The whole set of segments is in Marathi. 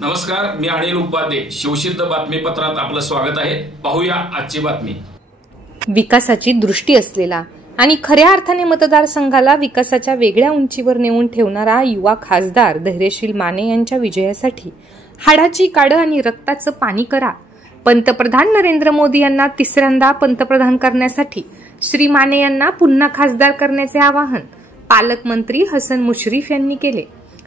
नमस्कार, मी अनिल उपाध्ये. शिवसिद्ध बातमीपत्रात आपलं स्वागत आहे. पाहूया आजची बातमी. विकासाची दृष्टी असलेला आणि खऱ्या अर्थाने मतदारसंघाला विकासाच्या वेगळ्या उंचीवर नेऊन ठेवणारा युवा खासदार धैर्यशील माने यांच्या विजयासाठी हाडाची काढं आणि रक्ताचं पाणी करा. पंतप्रधान नरेंद्र मोदी यांना तिसऱ्यांदा पंतप्रधान करण्यासाठी श्री माने यांना पुन्हा खासदार करण्याचे आवाहन पालकमंत्री हसन मुश्रीफ यांनी केले.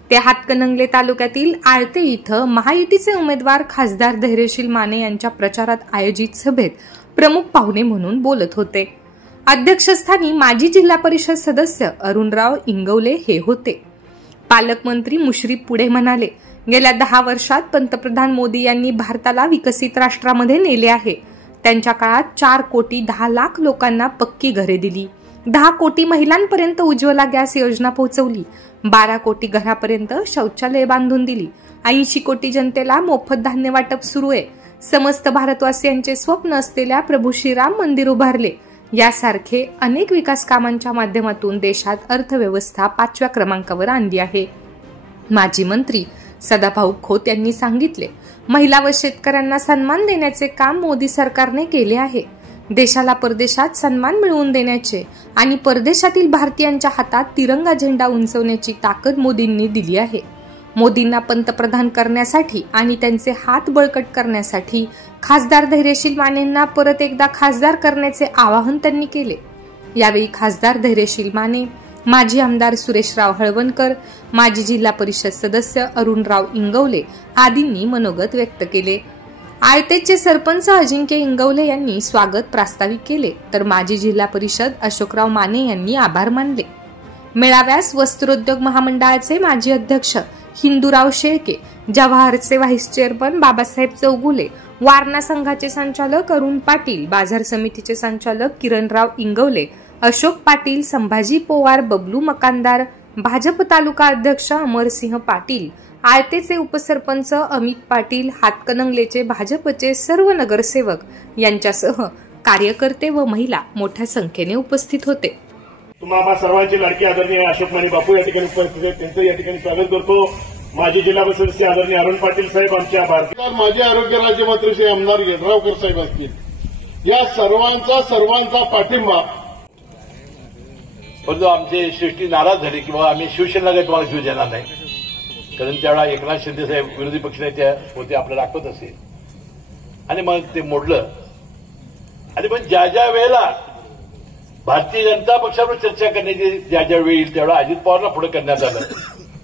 ते हातकणंगले तालुक्यातील आळते इथं महायुतीचे उमेदवार खासदार धैर्यशील माने यांच्या प्रचारात आयोजित सभेत प्रमुख पाहुणे म्हणून बोलत होते. अध्यक्षस्थानी माजी जिल्हा परिषद सदस्य अरुणराव इंगवले हे होते. पालकमंत्री मुश्रीफ पुढे म्हणाले, गेल्या 10 वर्षात पंतप्रधान मोदी यांनी भारताला विकसित राष्ट्रामध्ये नेले आहे. त्यांच्या काळात 4 कोटी 10 लाख लोकांना पक्की घरे दिली, 10 कोटी महिलांपर्यंत उज्ज्वला गॅस योजना पोहोचवली, 12 कोटी घरापर्यंत शौचालय बांधून दिली, 80 कोटी जनतेला मोफत धान्य वाटप सुरू आहे, समस्त भारतवासियांचे स्वप्न असलेल्या प्रभू श्रीराम मंदिर उभारले. यासारखे अनेक विकास कामांच्या माध्यमातून देशात अर्थव्यवस्था 5व्या क्रमांकावर आणली आहे. माजी मंत्री सदाभाऊ खोत यांनी सांगितले, महिला व शेतकऱ्यांना सन्मान देण्याचे काम मोदी सरकारने केले आहे. देशाला परदेशात सन्मान मिळवून देण्याचे आणि परदेशातील भारतीयांच्या हातात तिरंगा झेंडा उंचवण्याची ताकद मोदींनी दिली आहे. मोदींना पंतप्रधान करण्यासाठी आणि त्यांचे हात बळकट करण्यासाठी खासदार धैर्यशील मानेंना परत एकदा खासदार करण्याचे आवाहन त्यांनी केले. यावेळी खासदार धैर्यशील माने, माजी आमदार सुरेशराव हळवणकर, माजी जिल्हा परिषद सदस्य अरुणराव इंगवले आदींनी मनोगत व्यक्त केले. आळतेचे सरपंच अजिंक्य इंगवले यांनी स्वागत प्रास्ताविक केले, तर माजी जिल्हा परिषद अशोकराव माने यांनी आभार मानले. मेळाव्यास वस्त्रोद्योग महामंडळाचे माजी अध्यक्ष हिंदूराव शेळके, जवाहरचे व्हाईस चेअरमन बाबासाहेब चौगुले, वारणा संघाचे संचालक अरुण पाटील, बाजार समितीचे संचालक किरणराव इंगवले, अशोक पाटील, संभाजी पोवार, बबलू मकानदार, भाजप तालुका अध्यक्ष अमरसिंह पाटील, आळतेचे उपसरपंच अमित पाटील, हातकणंगलेचे भाजपचे सर्व नगरसेवक यांच्यासह कार्यकर्ते व महिला मोठ्या संख्येने उपस्थित होते. तुम्हाला सर्वांची लाडकी आदरणीय अशोक माने बापू या ठिकाणी उपस्थित आहेत. त्यांचं या ठिकाणी स्वागत करतो. माजी जिल्हा परिषद सदस्य आदरणीय अरुण पाटील साहेब, आमच्या भारतीय माजी आरोग्य राज्यमंत्री श्री आमदार येड्रावकर साहेब असतील, या सर्वांचा पाठिंबा. परंतु आमची सृष्टी नाराज झाली की बाबा आम्ही शिवसेनेला काही तुम्हाला जीव देणार नाही, कारण त्यावेळा एकनाथ शिंदे साहेब विरोधी पक्षनेते होते, आपल्याला आठवत असेल, आणि मग ते मोडलं. आणि पण ज्या ज्या वेळेला भारतीय जनता पक्षावर चर्चा करण्याची ज्या ज्या वेळी येईल त्यावेळेला अजित पवारला पुढे करण्यात आलं,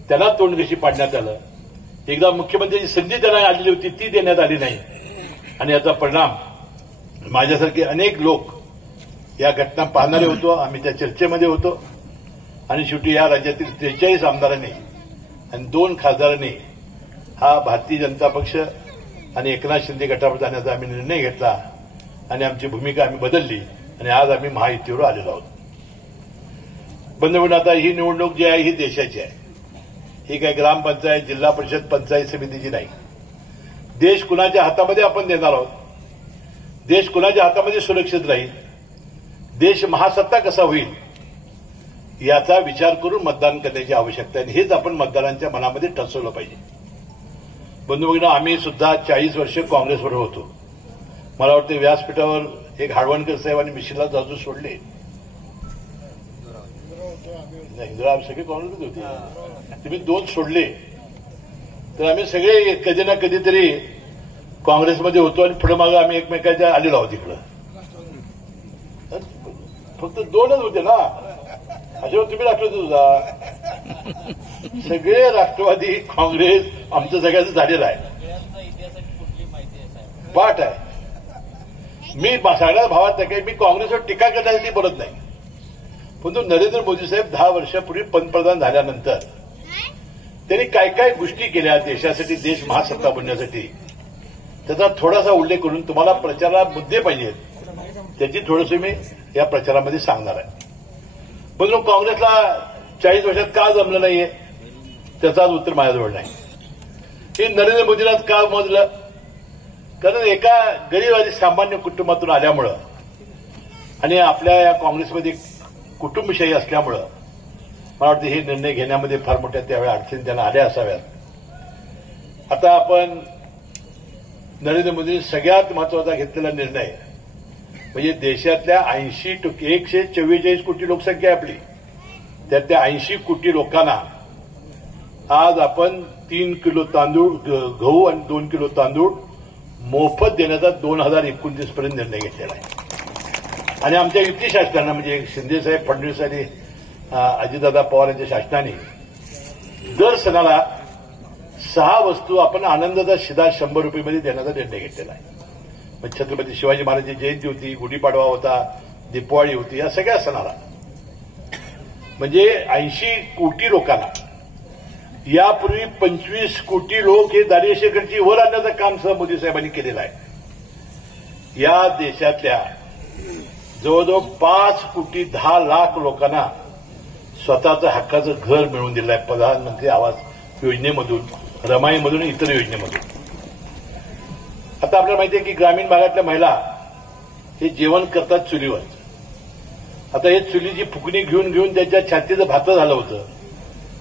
त्यांना तोंडघशी पाडण्यात आलं. एकदा मुख्यमंत्र्यांची संधी त्यांना आलेली होती ती देण्यात आली नाही, आणि याचा परिणाम माझ्यासारखे अनेक लोक या घटना पाहणारे होतो. आम्ही त्या चर्चेमध्ये होतो, आणि शेवटी या राज्यातील 43 आमदारांनी आणि 2 खासदारांनी हा भारतीय जनता पक्ष आणि एकनाथ शिंदे गटावर जाण्याचा आम्ही निर्णय घेतला, आणि आमची भूमिका आम्ही बदलली, आणि आज आम्ही महायुतीवर आलेलो आहोत. बंधूंनो, आता ही निवडणूक जी आहे ही देशाची आहे. ही काही ग्रामपंचायत, जिल्हा परिषद, पंचायत समितीची नाही. देश कुणाच्या हातामध्ये आपण देणार आहोत, देश कुणाच्या हातामध्ये सुरक्षित राहील, देश महासत्ता कसा होईल याचा विचार करून मतदान करण्याची आवश्यकता आहे. हेच आपण मतदारांच्या मनामध्ये ठसवलं पाहिजे. बंधूभगिनी, आम्ही सुद्धा 40 वर्ष काँग्रेसवर होतो. मला वाटतं व्यासपीठावर एक हळवणकर साहेब आणि मिशिला जाजू सोडले, हिंदुराव सगळे काँग्रेसमध्ये होते, तुम्ही 2 सोडले, तर आम्ही सगळे कधी ना कधीतरी काँग्रेसमध्ये होतो, आणि पुढे मागे आम्ही एकमेकांच्या आलेलो आहोत. तिकडं फक्त 2च होते ना, अशावर तुम्ही राष्ट्रवादी तुझा, सगळे राष्ट्रवादी काँग्रेस आमचं सगळ्याचं झालेलं आहे, पाठ आहे. मी सगळ्या भावात काही मी काँग्रेसवर टीका करण्यासाठी बोलत नाही, परंतु नरेंद्र मोदी साहेब 10 वर्षापूर्वी पंतप्रधान झाल्यानंतर त्यांनी काय काय गोष्टी केल्या देशासाठी, देश महासत्ता बनण्यासाठी, त्याचा थोडासा उल्लेख करून तुम्हाला प्रचारात मुद्दे पाहिजेत त्याची थोडंसं मी या प्रचारामध्ये सांगणार आहे. पण काँग्रेसला 40 वर्षात का जमलं नाहीये त्याचं उत्तर माझ्याजवळ नाही. हे नरेंद्र मोदींनाच का मोजलं, कारण एका गरीब आणि सामान्य कुटुंबातून आल्यामुळं आणि आपल्या या काँग्रेसमध्ये कुटुंबशाही असल्यामुळं मला वाटतं हे निर्णय घेण्यामध्ये फार मोठ्या त्यावेळी अडचणी त्यांना आल्या असाव्यात. आता आपण नरेंद्र मोदींनी सगळ्यात महत्वाचा घेतलेला निर्णय म्हणजे देशातल्या 144 कोटी लोकसंख्या आहे आपली, त्यातल्या 80 कोटी लोकांना आज आपण 3 किलो तांदूळ गहू आणि 2 किलो तांदूळ मोफत देण्याचा 2029 पर्यंत निर्णय घेतलेला आहे. आणि आमच्या युती शासनानं म्हणजे शिंदेसाहेब, फडणवीस आणि अजितदादा पवार यांच्या शासनाने दर सणाला 6 वस्तू आपण आनंदाचा शिधा 100 रुपयेमध्ये देण्याचा निर्णय घेतलेला आहे. म्हणजे छत्रपती शिवाजी महाराजांची जयंती होती, गुढीपाडवा होता, दीपावली होती, या सगळ्या सणाला म्हणजे 80 कोटी लोकांना. यापूर्वी 25 कोटी लोक हे दारिद्र्यरेषेकडची वर आणण्याचं काम मोदी साहेबांनी केलेलं आहे. या देशातल्या जवळजवळ 5 कोटी 10 लाख लोकांना स्वतःचं हक्काचं घर मिळवून दिलं आहे प्रधानमंत्री आवास योजनेमधून, रमाईमधून, इतर योजनेमधून. आता आपल्याला माहिती आहे की ग्रामीण भागातल्या महिला हे जेवण करतात चुलीवर. आता हे चुलीची फुकणी घेऊन घेऊन त्यांच्या छातीचं भातं झालं होतं.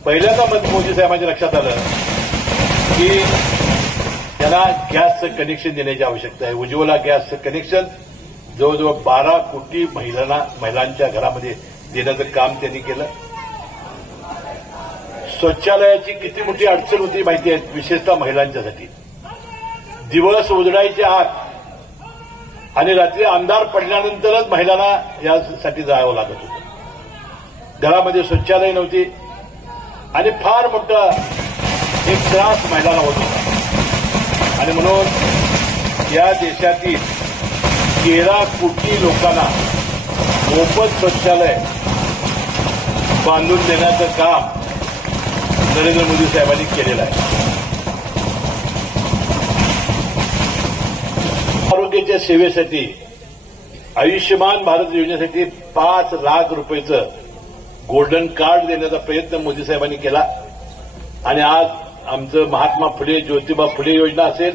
पहिल्यांदा मोदी साहेबांच्या लक्षात आलं की त्याला गॅसचं कनेक्शन देण्याची आवश्यकता आहे. उज्ज्वला गॅसचं कनेक्शन जवळजवळ 12 कोटी महिलांच्या घरामध्ये देण्याचं काम त्यांनी केलं. शौचालयाची किती मोठी अडचण होती माहिती आहे, विशेषतः महिलांच्यासाठी. दिवस उजडायच्या आत आणि रात्री अंधार पडल्यानंतरच महिलांना यासाठी जावं लागत होतं. घरामध्ये शौचालय नव्हती आणि फार मोठा एक त्रास महिलांना होत होता. आणि म्हणून या देशातील 13 कोटी लोकांना मोफत शौचालय बांधून देण्याचं काम नरेंद्र मोदी साहेबांनी केलेलं आहे. आरोग्याच्या सेवेसाठी आयुष्यमान भारत योजनेसाठी 5 लाख रुपयाचं गोल्डन कार्ड देण्याचा प्रयत्न मोदी साहेबांनी केला. आणि आज आमचं महात्मा फुले, ज्योतिबा फुले योजना असेल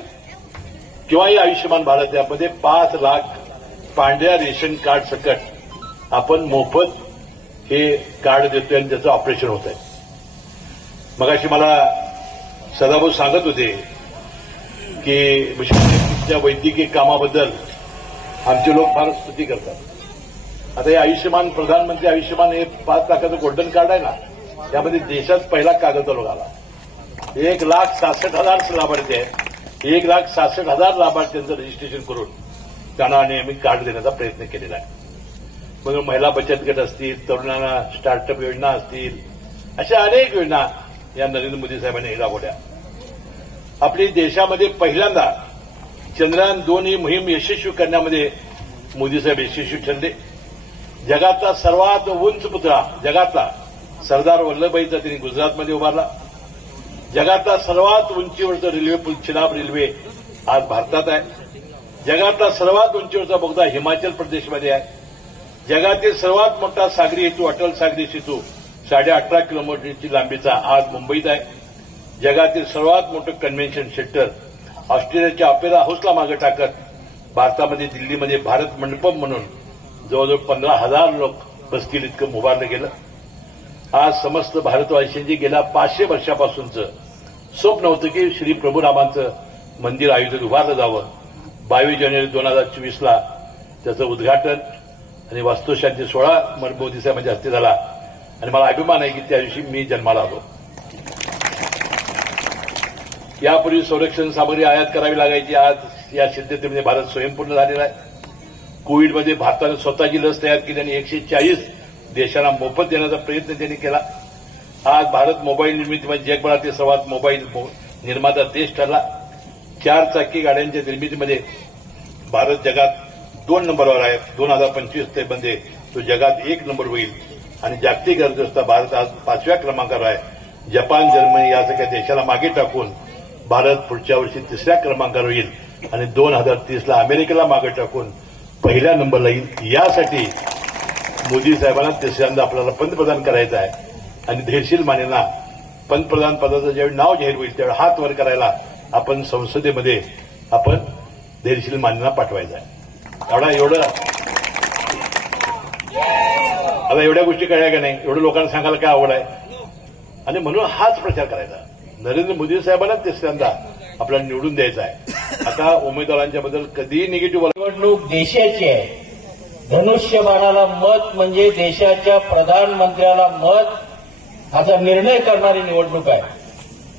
किंवा ही आयुष्यमान भारत यामध्ये 5 लाख पांढऱ्या रेशन कार्ड सकट आपण मोफत हे कार्ड देतोय आणि त्याचं ऑपरेशन होत आहे. मगाशी मला सदाभाऊ सांगत होते की मुख्यमंत्र्यांच्या वैद्यकीय कामाबद्दल आमचे लोक फार स्तुती करतात. आता हे आयुष्यमान, प्रधानमंत्री आयुष्यमान हे 5 लाखाचं गोल्डन कार्ड आहे ना, त्यामध्ये देशात पहिला कागद आला. 1,66,000 लाभार्थी आहेत. 1,66,000 लाभार्थ्यांचं रजिस्ट्रेशन करून त्यांना नेहमी कार्ड देण्याचा प्रयत्न केलेला आहे. म्हणून महिला बचत गट असतील, तरुणांना स्टार्टअप योजना असतील, अशा अनेक योजना या नरेंद्र मोदी साहेबांनी राबवल्या. आपली देशामध्ये पहिल्यांदा चंद्रयान 2 ही मोहीम यशस्वी करण्यामध्ये मोदी साहेब यशस्वी ठरले. जगातला सर्वात उंच पुतळा जगातला सरदार वल्लभभाईचा त्यांनी गुजरातमध्ये उभारला. जगातला सर्वात उंचीवरचा रेल्वे पूल चिनाब रेल्वे आज भारतात आहे. जगातला सर्वात उंचीवरचा बोगदा हिमाचल प्रदेशमध्ये आहे. जगातील सर्वात मोठा सागरी सेतू अटल सागरी सेतू 18.5 किलोमीटरची लांबीचा आज मुंबईत आहे. जगातील सर्वात मोठं कन्व्हेन्शन सेंटर ऑस्ट्रेलियाच्या ऑपेरा हाऊसला मागे टाकत भारतामध्ये दिल्लीमध्ये भारत मंडपम म्हणून जवळजवळ 15,000 लोक बसतील इतकं उभारलं गेलं. आज समस्त भारतवासियांची गेल्या 500 वर्षापासूनचं स्वप्न होतं की श्री प्रभुरामांचं मंदिर अयोध्येत उभारलं जावं. 22 जानेवारी 2024ला त्याचं उद्घाटन आणि वास्तुशांती सोहळा मोदी साहेबांच्या हस्ते झाला. आणि मला अभिमान आहे की त्या दिवशी मी जन्माला आलो. यापूर्वी संरक्षण सामग्री आयात करावी लागायची. आज या सिद्धतेमध्ये भारत स्वयंपूर्ण झालेला आहे. कोविडमध्ये भारतानं स्वतःची लस तयार केली आणि 140 देशांना मोफत देण्याचा प्रयत्न त्यांनी केला. आज भारत मोबाईल निर्मितीमध्ये जगभरातील सर्वात मोबाईल निर्माता देश ठरला. 4 चाकी गाड्यांच्या निर्मितीमध्ये भारत जगात 2 नंबरवर आहे. 2025 मध्ये तो जगात 1 नंबर होईल आणि जागतिक अर्थव्यवस्था भारत आज 5व्या क्रमांकावर आहे. जपान, जर्मनी यासारख्या देशाला मागे टाकून भारत पुढच्या वर्षी 3ऱ्या क्रमांकावर येईल आणि 2030ला अमेरिकेला मागे टाकून पहिल्या नंबरला येईल. यासाठी मोदी साहेबांना 3ऱ्यांदा आपल्याला पंतप्रधान करायचं आहे आणि धैर्यशील मानेंना पंतप्रधान पदाचं ज्यावेळी नाव जाहीर होईल त्यावेळी हात वर करायला आपण संसदेमध्ये आपण धैर्यशील मानेंना पाठवायचं आहे. आता एवढ्या गोष्टी कळल्या का नाही, एवढं लोकांना सांगायला काय आवड आहे. आणि म्हणून हाच प्रचार करायचा. नरेंद्र मोदी साहेबांना 3ऱ्यांदा आपल्याला निवडून द्यायचा आहे. आता उमेदवारांच्या बद्दल कधीही निगेटिव्ह निवडणूक देशाची आहे. धनुष्यबाणाला मत म्हणजे देशाच्या प्रधानमंत्र्याला मत हाचा निर्णय करणारी निवडणूक आहे.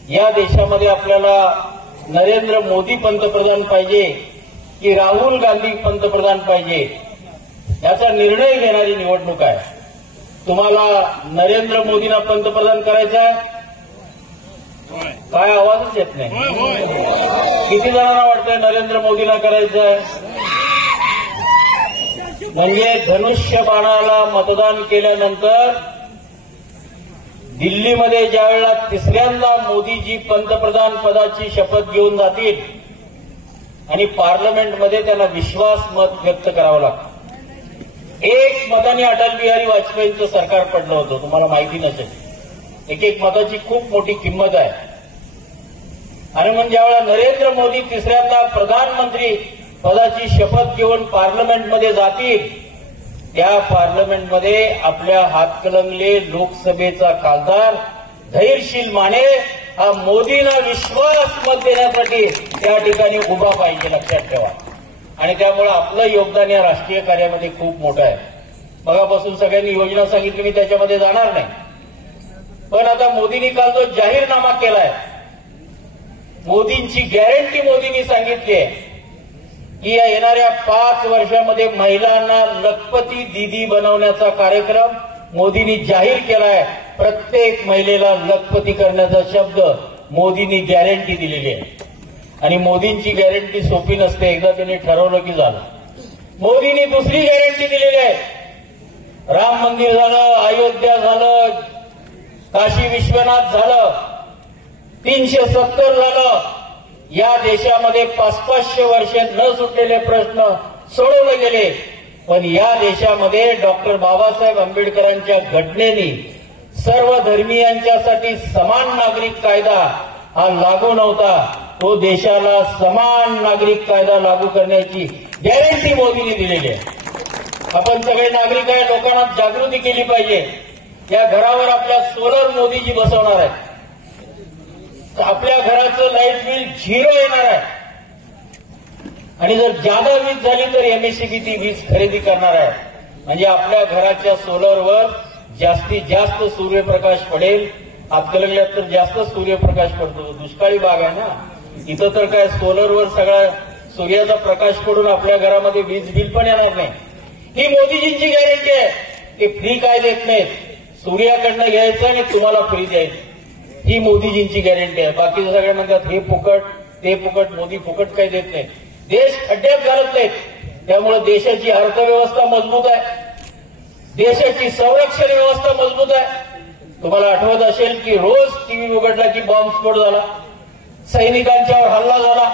या देशामध्ये आपल्याला नरेंद्र मोदी पंतप्रधान पाहिजे की राहुल गांधी पंतप्रधान पाहिजे याचा निर्णय घेणारी निवडणूक आहे. तुम्हाला नरेंद्र मोदींना पंतप्रधान करायचं आहे? काय आवाजच येत नाही. किती जणांना वाटतंय नरेंद्र मोदींना करायचं आहे? म्हणजे धनुष्यबाणाला मतदान केल्यानंतर दिल्लीमध्ये ज्यावेळेला तिसऱ्यांदा मोदीजी पंतप्रधान पदाची शपथ घेऊन जातील आणि पार्लमेंटमध्ये त्यांना विश्वास मत व्यक्त करावं लागतं. एक मताने अटल बिहारी वाजपेयींचं सरकार पडलं होतं, तुम्हाला माहिती नसेल. एक मताची खूप मोठी किंमत आहे. आणि म्हणून ज्यावेळेला नरेंद्र मोदी तिसऱ्यांदा प्रधानमंत्री पदाची शपथ घेऊन पार्लमेंटमध्ये जातील, त्या पार्लमेंटमध्ये आपल्या हातकलंगले लोकसभेचा खासदार धैर्यशील माने हा मोदींना विश्वास मत देण्यासाठी त्या ठिकाणी उभा पाहिजे, लक्षात ठेवा. आणि त्यामुळे आपलं योगदान या राष्ट्रीय कार्यामध्ये खूप मोठं आहे. मगापासून सगळ्यांनी योजना सांगितली, मी त्याच्यामध्ये जाणार नाही. पण आता मोदींनी काल जो जाहीरनामा केलाय, मोदींची गॅरंटी मोदींनी सांगितली आहे की या येणाऱ्या 5 वर्षामध्ये महिलांना लखपती दीदी बनवण्याचा कार्यक्रम मोदींनी जाहीर केलाय. प्रत्येक महिलेला लखपती करण्याचा शब्द मोदींनी गॅरंटी दिलेली आहे. आणि मोदींची गॅरंटी सोपी नसते, एकदा त्यांनी ठरवलं की झालं. मोदींनी दुसरी गॅरंटी दिलेली आहे. राम मंदिर झालं, अयोध्या झालं, काशी विश्वनाथ झालं, 370 झालं. या देशामध्ये 500 वर्ष न सुटलेले प्रश्न सोडवले गेले. पण या देशामध्ये डॉक्टर बाबासाहेब आंबेडकरांच्या घटनेने सर्व धर्मीयांच्यासाठी समान नागरिक कायदा हा लागू नव्हता. तो देशाला समान नागरिक कायदा लागू करण्याची गॅरंटी मोदींनी दिलेली आहे. आपण सगळे नागरिक आहे, लोकांना जागृती केली पाहिजे. या घरावर आपल्या सोलर मोदीजी बसवणार आहेत. आपल्या घराचं लाईट बिल 0 येणार आहे. आणि जर जादा वीज झाली तर एमएससीबी ती वीज खरेदी करणार आहे. म्हणजे आपल्या घराच्या सोलरवर जास्तीत जास्त सूर्यप्रकाश पडेल. हातकलंगल्यात तर जास्त सूर्यप्रकाश पडतो, दुष्काळी भाग आहे ना. इथं तर काय सोलरवर सगळा सूर्याचा प्रकाश पडून आपल्या घरामध्ये वीज बिल पण येणार नाही. ही मोदीजींची गॅरंटी आहे. ते फ्री काय देत नाहीत, सूर्याकडनं घ्यायचं आणि तुम्हाला फ्री द्यायचं. ही मोदीजींची गॅरंटी आहे. बाकीचे सगळे म्हणतात हे फुकट ते फुकट, मोदी फुकट काही देत नाही. देश खड्ड्यात घालत नाहीत. त्यामुळे देशाची अर्थव्यवस्था मजबूत आहे, देशाची संरक्षण व्यवस्था मजबूत आहे. तुम्हाला आठवत असेल की रोज टीव्ही उघडला की बॉम्बस्फोट झाला, सैनिकांच्यावर हल्ला झाला,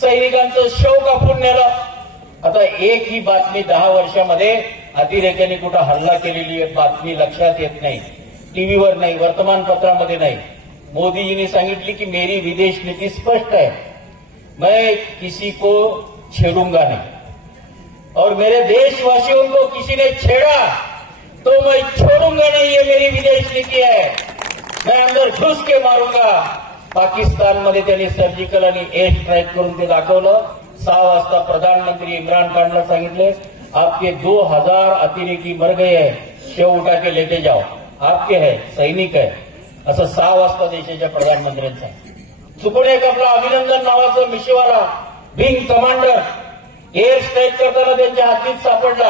सैनिकांचं शव कापून नेलं. आता एक ही बातमी 10 वर्षामध्ये अतिरेक्यांनी कुठं हल्ला केलेली बातमी लक्षात येत नाही, टीव्हीवर नाही, वर्तमानपत्रामध्ये नाही. मोदीजींनी सांगितली की मेरी विदेश नीति स्पष्ट है, मैं किसी को छेड़ूंगा नहीं और मेरे देशवासियों को किसी ने छेड़ा तो मैं छोड़ूंगा नहीं. ये मेरी विदेश नीति है, मैं अंदर घुस के मारूंगा. पाकिस्तानमध्ये त्यांनी सर्जिकल आणि एअर स्ट्राईक करून ते दाखवलं. 6 वाजता प्रधानमंत्री इम्रान खानला सांगितले आपके 2000 अतिरेकी मर गए हैं, शव उठा के लेके जाओ, आपके है, सैनिक है. असं 6 वाजता देशाच्या प्रधानमंत्र्यांचा. चुकून एक आपला अभिनंदन नावाचा मिशीवाला विंग कमांडर एअर स्ट्राईक करताना त्यांच्या हातीत सापडला.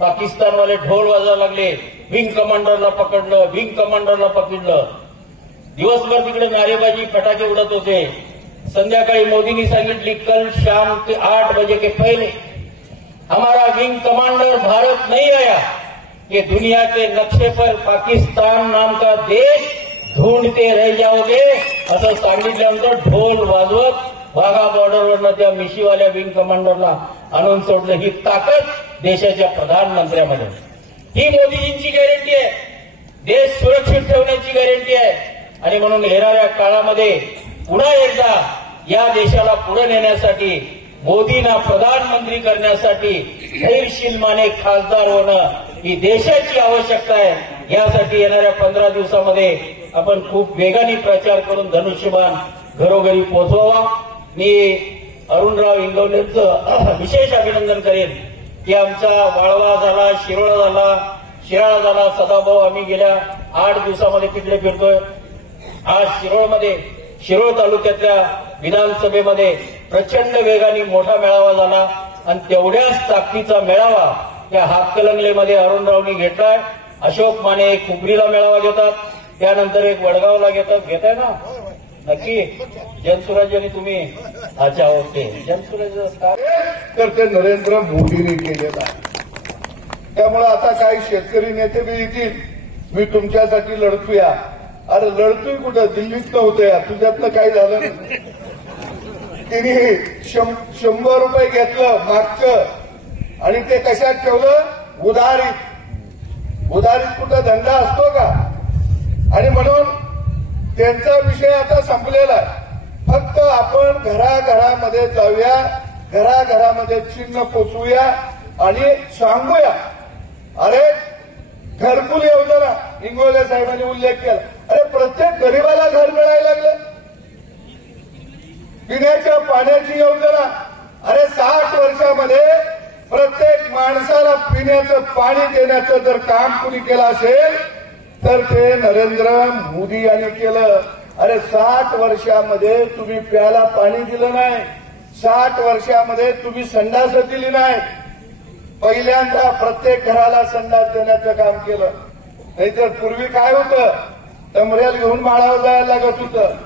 पाकिस्तानवाले ढोल वाजायला लागले, विंग कमांडरला पकडलं, विंग कमांडरला पकडलं. दिवसभर तिकडे नारेबाजी फटाके उडत होते. संध्याकाळी मोदींनी सांगितली कल शाम के 8 बजे के पहले हमारा विंग कमांडर भारत नहीं आया, ये दुनिया के नक्शे पर पाकिस्तान नाम का देश ढूंढते रह जाओगे. असं सांगितल्यानंतर ढोल वाजवत वाघा बॉर्डरवरनं त्या मिशीवाल्या विंग कमांडरला आणून सोडलं. ही ताकद देशाच्या प्रधानमंत्र्यामध्ये. ही मोदीजींची गॅरंटी आहे. देश सुरक्षित ठेवण्याची गॅरंटी आहे. आणि म्हणून येणाऱ्या काळामध्ये पुन्हा एकदा या देशाला पुढे नेण्यासाठी, मोदींना प्रधानमंत्री करण्यासाठी धैर्यशील माने खासदार होणं ही देशाची आवश्यकता आहे. यासाठी येणाऱ्या 15 दिवसामध्ये आपण खूप वेगाने प्रचार करून धनुष्यबाण घरोघरी पोहोचवावा. मी अरुणराव इंगवलेंचं विशेष अभिनंदन करेन की आमचा वाळवा झाला, शिराळा झाला, सदाभाऊ आम्ही गेल्या 8 दिवसामध्ये तिकडे फिरतोय. आज शिरोळ तालुक्यातल्या विधानसभेमध्ये प्रचंड वेगाने मोठा मेळावा झाला आणि तेवढ्याच ताकदीचा मेळावा त्या हातकलंगलेमध्ये अरुणरावनी घेतलाय. अशोक माने खुबरीला मेळावा घेतात, त्यानंतर एक वडगावला घेताय ना नक्की. जनसुराज्याने तुम्ही अच्छा ओके जनसुराज्य तर ते नरेंद्र मोदींनी केलेलं आहे. त्यामुळे आता काही शेतकरी नेते बी येतील, मी तुमच्यासाठी लढतोया. अरे लढतोय कुठं, दिल्लीत नव्हतं या, तुझ्यातलं काही झालं नाही. तिने 100 रुपये घेतलं मागचं आणि ते कशात ठेवलं, उधारीत कुठं धंदा असतो का. आणि म्हणून त्यांचा विषय आता संपलेला आहे. फक्त आपण घराघरामध्ये जाऊया, घराघरामध्ये चिन्ह पोचवूया आणि सांगूया, अरे घरकुल योजना इंगोले साहेबांनी उल्लेख केला. अरे प्रत्येक गरीबाला घर मिळायला लागलं. पिण्याच्या पाण्याची योजना, अरे 60 वर्षामध्ये प्रत्येक माणसाला पिण्याचं पाणी देण्याचं जर काम कुणी केलं असेल तर ते नरेंद्र मोदी यांनी केलं. अरे 60 वर्षामध्ये तुम्ही प्यायला पाणी दिलं नाही, 60 वर्षामध्ये तुम्ही संडास दिली नाही. पहिल्यांदा प्रत्येक घराला संडास देण्याचं काम केलं. नाहीतर पूर्वी काय होतं, टमऱ्याल घेऊन माळावर जायला लागत होतं.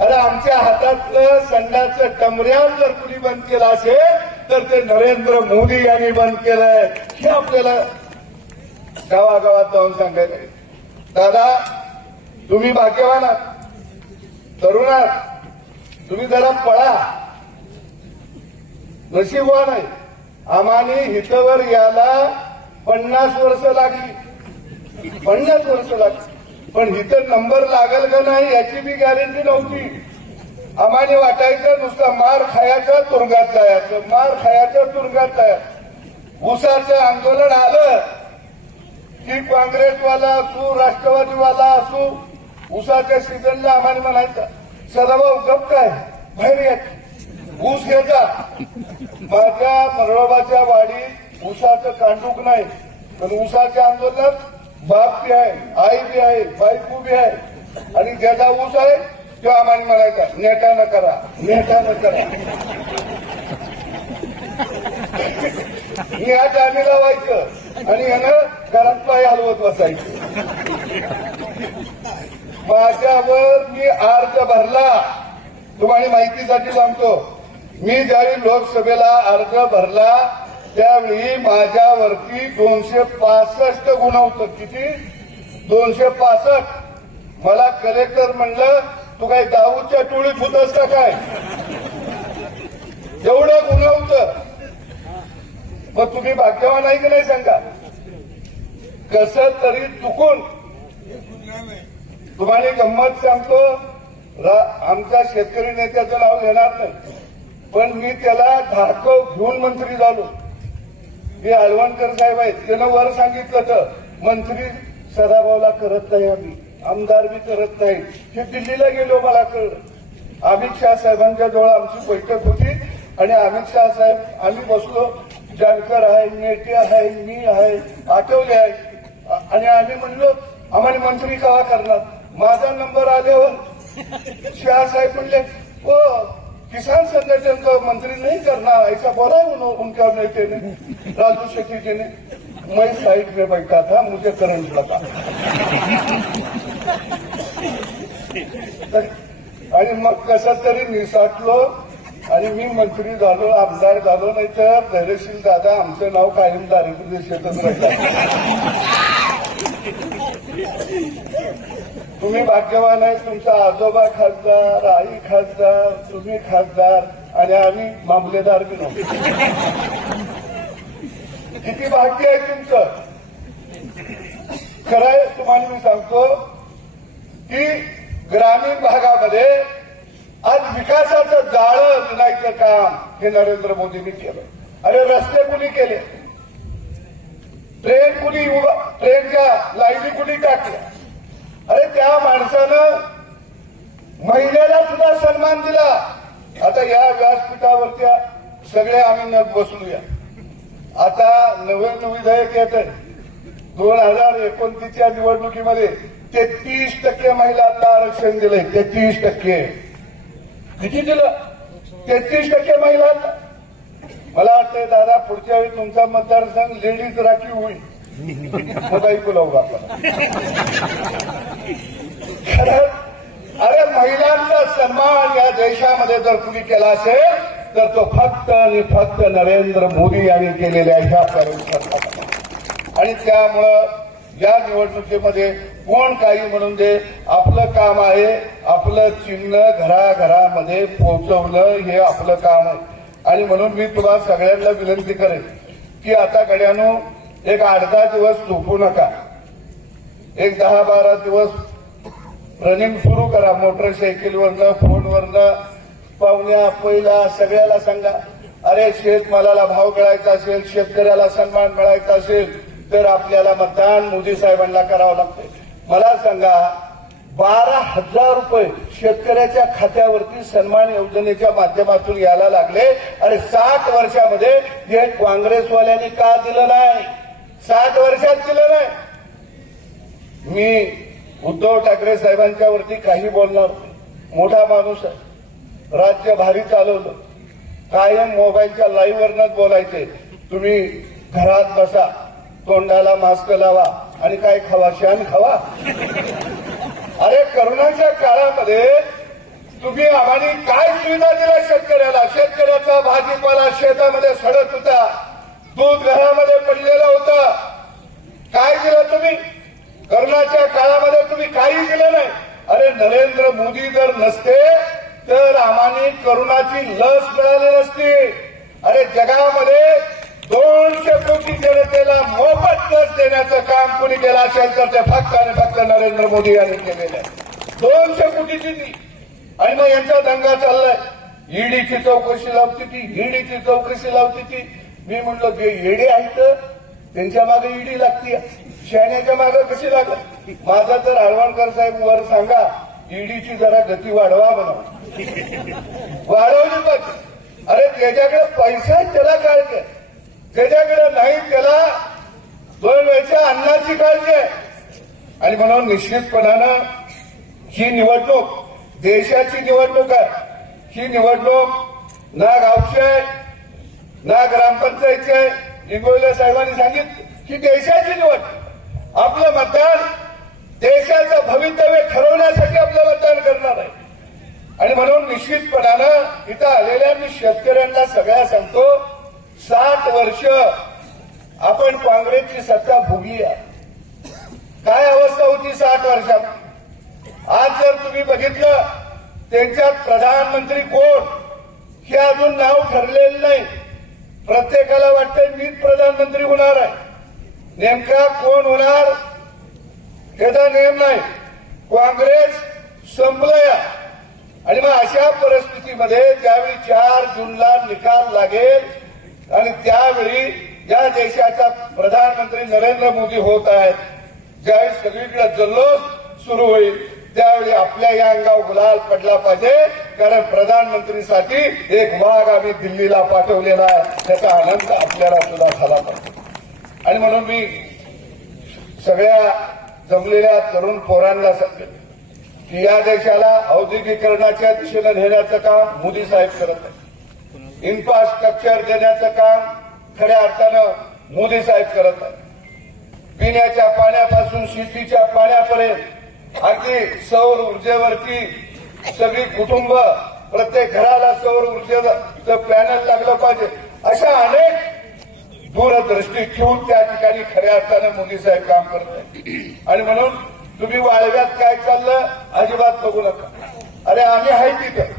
अरे आमच्या हातातलं संडासचं टमऱ्याल जर कुणी बंद केलं असेल तर ते नरेंद्र मोदी यांनी बंद केलंय. हे आपल्याला गावागावात जाऊन सांगायचं. दादा तुम्ही भाग्यवान आहात, तरुण आहात, तुम्ही जरा पळा. नशीबवान आहे. आम्हाने हितवर याला 50 वर्ष लागली, 50 वर्ष लागली. पण हिथं नंबर लागल का नाही याची बी गॅरंटी नव्हती. आम्हाने वाटायचं नुसतं मार खायचं तुरुंगात जायचं, मार खायचं तुरुंगात जायचं. ऊसाचं आंदोलन आलं की काँग्रेसवाला असू, राष्ट्रवादीवाला असू, ऊसाच्या सीझनला आम्हाला म्हणायचं, सदाभाऊ गप काय बाहेर या, ऊस घ्यायचा. माझ्या मरळोबाच्या वाडीत ऊसाचं कांडूक नाही, पण ऊसाच्या आंदोलनात बाप बी आहे, आई बी आहे, बायको बी आहे. आणि ज्याचा ऊस आहे तो आम्हाला म्हणायचा नेटानं करा, नेटानं करा. मी आज आम्ही लावायचं आणि यानं घरात पाय हलवत बसायचं. माझ्यावर मी अर्ज भरला, तुम्हाला माहितीसाठी सांगतो. मी ज्यावेळी लोकसभेला अर्ज भरला त्यावेळी माझ्यावरती 265 गुन्हा होतं. किती? 265. मला कलेक्टर म्हणलं तू काय दाऊदच्या टोळीत होतस का काय, एवढं गुन्हा होतं. मग तुम्ही भाग्यवान आहे की नाही सांगा. कसं तरी चुकून तुम्हाला गंमत सांगतो, आमच्या शेतकरी नेत्याचं नाव घेणार नाही, पण मी त्याला धारकव घेऊन मंत्री झालो. हे आळवणकर साहेब आहेत, त्यानं वर सांगितलं तर मंत्री सदाभाऊला करत नाही, आम्ही आमदार बी करत नाही. हे दिल्लीला गेलो मला कळलं. अमित शहा साहेबांच्या जवळ आमची बैठक होती आणि अमित शहा साहेब आम्ही बसलो, जानकर आहे, नेते आहे, मी आहे, आठवले आहे. आणि आम्ही म्हणलो आम्हाला मंत्री कवा करणार. माझा नंबर आल्यावर शहा साहेब म्हणले ओ किसान संगठन का मंत्री नहीं करना, ऐसा बोला है उनका नेते ने, राजू शेट्टी जी ने. मैं साइड में बैठा था, मुझे करंट लगा. आणि मग कसं तरी निसाटलो आणि मी मंत्री झालो, आमदार झालो. नाही तर धैर्यशील दादा आमचं नाव कायम दारिद्र्य देशातच राहिलं. तुम्ही भाग्यवान आहे, तुमचा आजोबा खासदार, आई खासदार, तुम्ही खासदार आणि आम्ही मामलेदार बी नव्हतो. किती भाग्य आहे तुमचं. खरं आहे तुम्हाला मी सांगतो की ग्रामीण भागामध्ये आज विकासाचं जाळं विणायचं काम हे नरेंद्र मोदींनी केलं. अरे रस्ते कुणी केले, ट्रेनच्या लाईनी कुणी टाकल्या. अरे त्या माणसानं महिलेला सुद्धा सन्मान दिला. आता या व्यासपीठावरच्या सगळे आम्ही नग बसलूया. आता नवीन विधेयक येत आहे. 2029च्या निवडणुकीमध्ये 33% महिलांना आरक्षण दिलंय. 33%. किती दिलं? 33% महिलांना. मला वाटतंय दादा पुढच्या वेळी तुमचा मतदारसंघ लेडीज राखीव होईल. मग ऐकू लावू आपल्याला. अरे महिलांचा सन्मान या देशामध्ये जर कुणी केला असेल तर तो फक्त आणि फक्त नरेंद्र मोदी यांनी केलेल्या ह्या सरकारला. आणि त्यामुळं या निवडणुकीमध्ये कोण काही म्हणून दे, आपलं काम आहे. आपलं चिन्ह घराघरामध्ये पोहोचवणं हे आपलं काम आहे. आणि म्हणून मी तुम्हाला सगळ्यांना विनंती करेन की आता गड्यानो एक 8-10 दिवस झोपू नका. एक 10-12 दिवस रनिंग सुरू करा. मोटरसायकलवरनं, फोनवरनं, पाहुण्या पहिला सगळ्याला सांगा, अरे शेतमालाला भाव मिळायचा असेल, शेतकऱ्याला सन्मान मिळायचा असेल तर आपल्याला मतदान मोदी साहेबांना करावं लागतंय. मला सांगा 12,000 रुपये शेतकऱ्याच्या खात्यावरती सन्मान योजनेच्या माध्यमातून यायला लागले. अरे 60 वर्षामध्ये हे काँग्रेसवाल्यांनी का दिलं नाही? 60 वर्षात दिलं नाही. मी उद्धव ठाकरे साहेबांच्या वरती काही बोलणार नाही. मोठा माणूस आहे. राज्य भारी चालवलं. कायम मोबाईलच्या लाईव्हवरनच बोलायचे. तुम्ही घरात बसा, तोंडाला मास्क लावा आणि काय खावा, शान खावा. अरे करोनाच्या काळामध्ये तुम्ही आम्हाला काय सुविधा दिल्या शेतकऱ्याला? शेतकऱ्याचा भाजीपाला शेतामध्ये सडत होता, दूध घरामध्ये पडलेलं होतं. काय दिलं तुम्ही? करोनाच्या काळामध्ये तुम्ही काही दिलं नाही. अरे नरेंद्र मोदी जर नसते तर आम्हाला करोनाची लस मिळाली नसती. अरे जगामध्ये 200 कोटी जनतेला मोफत लस देण्याचं काम कोणी केलं असेल तर ते फक्त आणि फक्त नरेंद्र मोदी यांनी केलेलं आहे. 200 कोटीची ती. आणि मग यांचा दंगा चाललाय. ईडीची चौकशी लावती ती, ईडीची चौकशी लावती ती. मी म्हणलो जे ईडी आहेत त्यांच्या मागे ईडी लागते, शहाण्याच्या मागे कशी लागत? माझा तर आळवणकर साहेब वर सांगा, ईडीची जरा गती वाढवा म्हणा. वाढवली पाहिजे. अरे त्याच्याकडे पैसा आहे त्याला काळजी आहे, त्याच्याकडे नाही त्याला 2 वेळच्या अन्नाची काळजी आहे. आणि म्हणून निश्चितपणानं ही निवडणूक देशाची निवडणूक आहे. ही निवडणूक ना गावची आहे ना ग्रामपंचायतची आहे. इंगोले साहेबांनी सांगितलं की देशाची निवडणूक. आपलं मतदान देशाचं भवितव्य ठरवण्यासाठी आपलं मतदान करणार आहे. आणि म्हणून निश्चितपणानं इथं आलेल्या मी शेतकऱ्यांना सगळ्या सांगतो, 60 वर्ष आपण काँग्रेसची सत्ता भोगली आहे. काय अवस्था होती 60 वर्षात? आज जर तुम्ही बघितलं त्यांच्यात प्रधानमंत्री कोण हे अजून नाव ठरलेलं नाही. प्रत्येकाला वाटतं मीच प्रधानमंत्री होणार आहे. नेमका कोण होणार त्याचा नेम नाही. काँग्रेस संपलंय. आणि मग अशा परिस्थितीमध्ये ज्यावेळी 4 जूनला निकाल लागेल आणि त्यावेळी या देशाचा प्रधानमंत्री नरेंद्र मोदी होत आहेत, ज्यावेळी सगळीकडे जल्लोष सुरू होईल त्यावेळी आपल्या या अंगावर गुलाल पडला पाहिजे. कारण प्रधानमंत्रीसाठी एक वाघ आम्ही दिल्लीला पाठवलेला आहे, त्याचा आनंद आपल्याला सुद्धा झाला पाहिजे. आणि म्हणून मी सगळ्या जमलेल्या तरुण पोरांना सांगेन की या देशाला औद्योगिकरणाच्या दिशेनं नेण्याचं काम मोदी साहेब करत आहेत. इन्फ्रास्ट्रक्चर देण्याचं काम खऱ्या अर्थानं मोदी साहेब करत आहेत. पिण्याच्या पाण्यापासून शेतीच्या पाण्यापर्यंत अगदी सौर ऊर्जेवरती सगळी कुटुंब, प्रत्येक घराला सौर ऊर्जेचं पॅनल लागलं पाहिजे. अशा अनेक दूरदृष्टी ठेवून त्या ठिकाणी खऱ्या अर्थानं मोदी साहेब काम करत आहेत. आणि म्हणून तुम्ही वाळव्यात काय चाललं अजिबात बघू नका. अरे आम्ही आहे तिथं,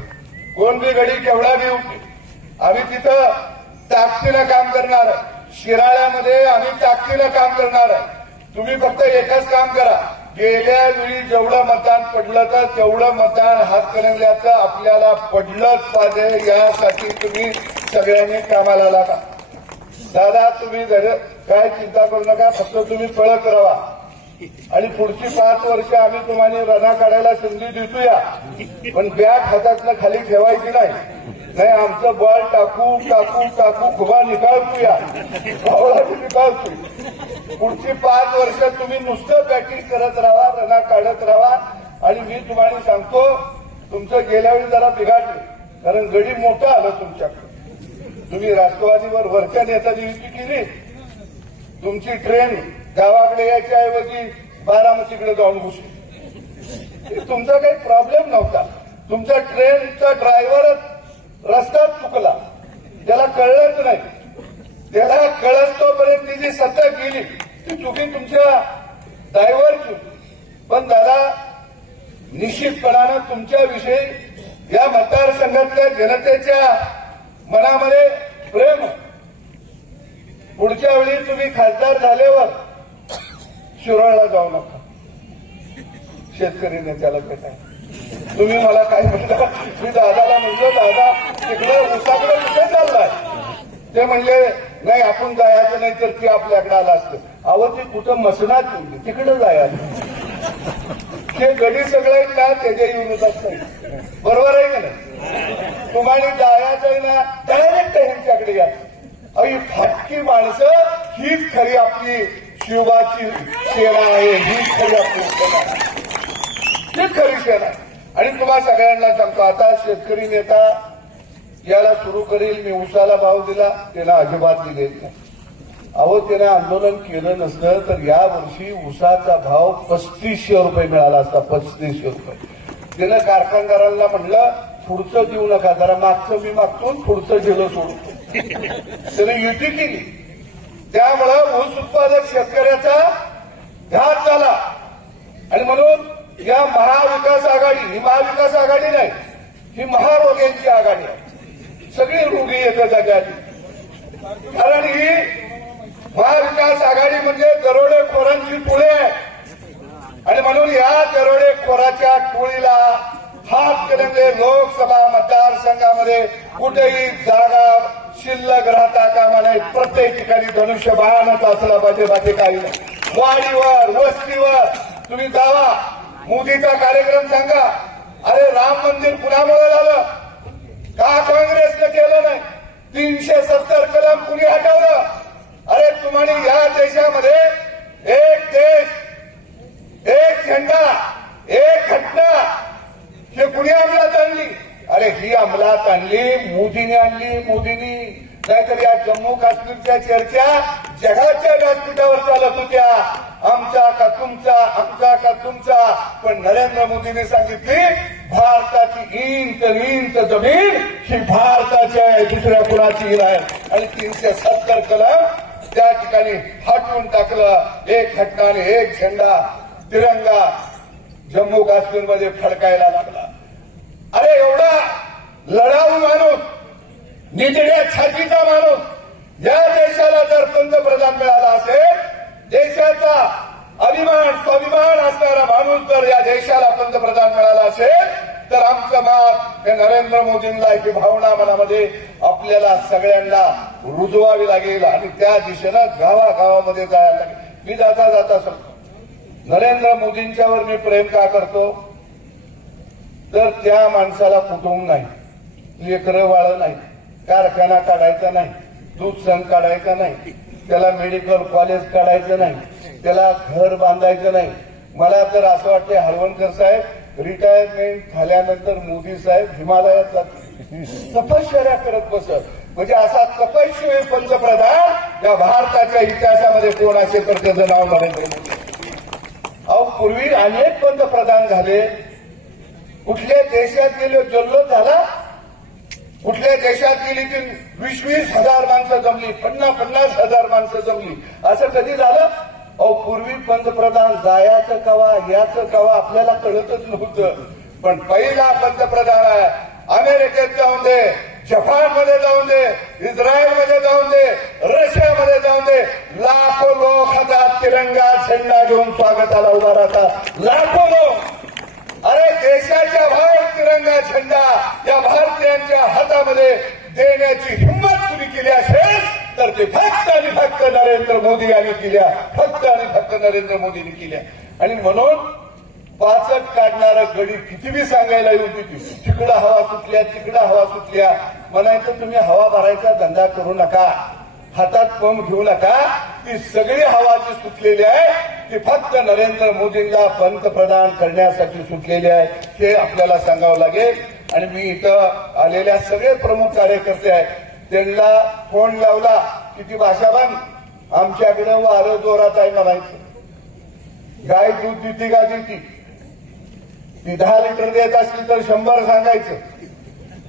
कोण बी गडी केवढा बी उठली, आम्ही तिथं ताकदीनं काम करणार आहे. शिराळ्यामध्ये आम्ही ताकदीनं काम करणार आहे. तुम्ही फक्त एकच काम करा, गेल्या वेळी जेवढं मतदान पडलं तर तेवढं मतदान हातकणंगल्याचं आपल्याला पडलंच पाहिजे. यासाठी तुम्ही सगळ्यांनी कामाला लागा. दादा तुम्ही काय चिंता करू नका, फक्त तुम्ही पळत राहा. आणि पुढची 5 वर्ष आम्ही तुम्हाला रणा काढायला संधी देतोया, पण बॅट हातातनं खाली ठेवायची नाही. आमचं बॉल टाकू टाकू टाकू खुबा निकालतोया, निकालतोय. पुढची 5 वर्ष तुम्ही नुसतं बॅटिंग करत राहा, रणा काढत राहा. आणि मी तुम्हाला सांगतो, तुमचं गेल्या वेळी जरा बिघाडलं, कारण गडी मोठं आलं तुमच्याकडे. तुम्ही राष्ट्रवादीवर वरच्या नेत्यांनी युती केली. तुमची ट्रेन गावाकडे यायच्या ऐवजी बारामतीकडे जाऊन घुसली. तुमचा काही प्रॉब्लेम नव्हता. तुमच्या ट्रेनचा ड्रायव्हरच रस्ताच चुकला, त्याला कळलंच नाही. त्याला कळत तोपर्यंत ती जी सत्ता गेली ती चुकी तुमच्या ड्रायव्हरची. पण दादा, निश्चितपणानं तुमच्याविषयी या मतदारसंघातल्या जनतेच्या मनामध्ये प्रेम. पुढच्या वेळी तुम्ही खासदार झाल्यावर शिरोळला जाऊ नका, शेतकरी नेत्याला भेटाय. तुम्ही मला काय म्हणता, मी दादाला म्हणलो, दादा तिकडे उसाकडे कुठे चाललाय? ते म्हणले नाही, आपण जायचं नाही तर ते आपल्याकडे आलं असतं. अहो, ते कुठं मसनात येऊन तिकडे जायचं. ते गडी सगळे ना त्याच्या येऊनच असतं, बरोबर आहे का नाही? तुम्हाला जायचं आहे ना, डायरेक्ट ह्यांच्याकडे या. ही फाटकी माणसं हीच खरी आपली शिवबाची सेना आहे, हीच खरी आपली सेना आहे, हीच खरी सेना आहे. आणि तुम्हाला सगळ्यांना सांगतो, आता शेतकरी नेता याला सुरू करील. मी उसाला भाव दिला, त्याला अजिबात दिलेला नाही. अहो, त्याने आंदोलन केलं नसतं तर यावर्षी उसाचा भाव 3500 रुपये मिळाला असता, 3500 रुपये. त्यानं कारखानदारांना म्हणलं, पुढचं देऊ नका, जरा मागचं मी मागतो, पुढचं गेलं सोडून. त्याने युती केली. त्यामुळं ऊस उत्पादक शेतकऱ्याचा घात झाला. आणि म्हणून या महाविकास आघाडी, ही महाविकास आघाडी नाही, ही महारोग्यांची आघाडी आहे. सगळी रोगी एका जागी आली. कारण ही महाविकास आघाडी म्हणजे दरोडेखोरांची टोळी आहे. आणि म्हणून या दरोडेखोराच्या टोळीला हात केल्यामुळे लोकसभा मतदारसंघामध्ये कुठेही जागा शिल्लक राहता कामा नये. प्रत्येक ठिकाणी धनुष्यबाणच असला पाहिजे, बाकी काही नाही. वाडीवर, वस्तीवर तुम्ही जावा, मोदीचा कार्यक्रम सांगा. अरे, राम मंदिर कुणामुळे झालं? का काँग्रेसनं केलं नाही? 370 कलम कुणी हटवलं? अरे, तुम्हाला या देशामध्ये एक देश, एक झेंडा, एक घटना हे कुणी अंमलात आणली? अरे, ही अंमलात आणली मोदीने आणली, मोदींनी. नाहीतर या जम्मू काश्मीरच्या चर्चा जगाच्या व्यासपीठावर चालत होत्या, आमचा का तुमचा, आमचा का तुमचा. पण नरेंद्र मोदींनी सांगितली, भारताची इंच जमीन ही भारताची आहे, दुसऱ्या कुणाची नाही. आणि 370 कलम त्या ठिकाणी हटवून टाकलं. एक घटना आणि एक झेंडा, तिरंगा जम्मू काश्मीरमध्ये फडकायला लागला. अरे, एवढा लढाऊ माणूस, निधड्या छातीचा माणूस या देशाला जर पंतप्रधान मिळाला असेल, देशाचा अभिमान स्वाभिमान असणारा माणूस जर या देशाला पंतप्रधान मिळाला असेल, तर आमचं मत हे नरेंद्र मोदींना ही भावना मनामध्ये आपल्याला सगळ्यांना रुजवावी लागेल आणि त्या दिशेनं गावागावामध्ये जायला लागेल. मी जाता जाता सांगतो, नरेंद्र मोदींच्यावर मी प्रेम का करतो? तर त्या माणसाला कुटुंब नाही, लेकरं बाळ नाही, कारखाना काढायचा नाही, दूध संघ काढायचा नाही, त्याला मेडिकल कॉलेज काढायचं नाही, त्याला घर बांधायचं नाही. मला तर असं वाटतं हळवणकर साहेब रिटायरमेंट झाल्यानंतर मोदी साहेब हिमालयात जातील, तपश्चर्या करत बसत. म्हणजे असा तपस्वी पंतप्रधान या भारताच्या इतिहासामध्ये कोण असेल तर त्याचं नाव नरेंद्र मोदी. अहो, पूर्वी अनेक पंतप्रधान झाले, कुठल्या देशात गेले जल्लोष झाला, कुठल्या देशात गेली की 20-20 हजार माणसं जमली, 50-50 हजार माणसं जमली, असं कधी झालं? अहो, पूर्वी पंतप्रधान जायचं कवा, याचं कवा आपल्याला कळतच नव्हतं. पण पहिला पंतप्रधान आहे, अमेरिकेत जाऊन दे, जपानमध्ये जाऊन दे, इस्रायलमध्ये जाऊन दे, रशियामध्ये जाऊन दे, लाखो लोक हातात तिरंगा झेंडा घेऊन स्वागताला उभा राहतात, लाखो लोक. अरे, देशाच्या बाहेर तिरंगा झेंडा या भारतीयांच्या हातामध्ये देण्याची हिंमत कुणी केली असेल तर ते फक्त आणि फक्त नरेंद्र मोदी यांनी केल्या, फक्त आणि फक्त नरेंद्र मोदींनी केल्या. आणि म्हणून पाचट काढणारा गडी किती बी सांगायला येऊ तिथे तिकडं हवा सुटल्या, तिकडं हवा सुटल्या म्हणायचं. तुम्ही हवा भरायचा धंदा करू नका, हातात पंप घेऊ नका. ती सगळी हवा जी सुटलेली आहे ती फक्त नरेंद्र मोदींना पंतप्रधान करण्यासाठी सुटलेली आहे, हे आपल्याला सांगावं लागेल. आणि मी इथं आलेल्या सगळे प्रमुख कार्यकर्ते आहेत, त्यांना फोन लावला किती भाषाबान आमच्याकडे वारं जोरात आहे म्हणायचं. गाय दूध देते का देती, ती 10 लिटर देत असली तर 100 सांगायचं.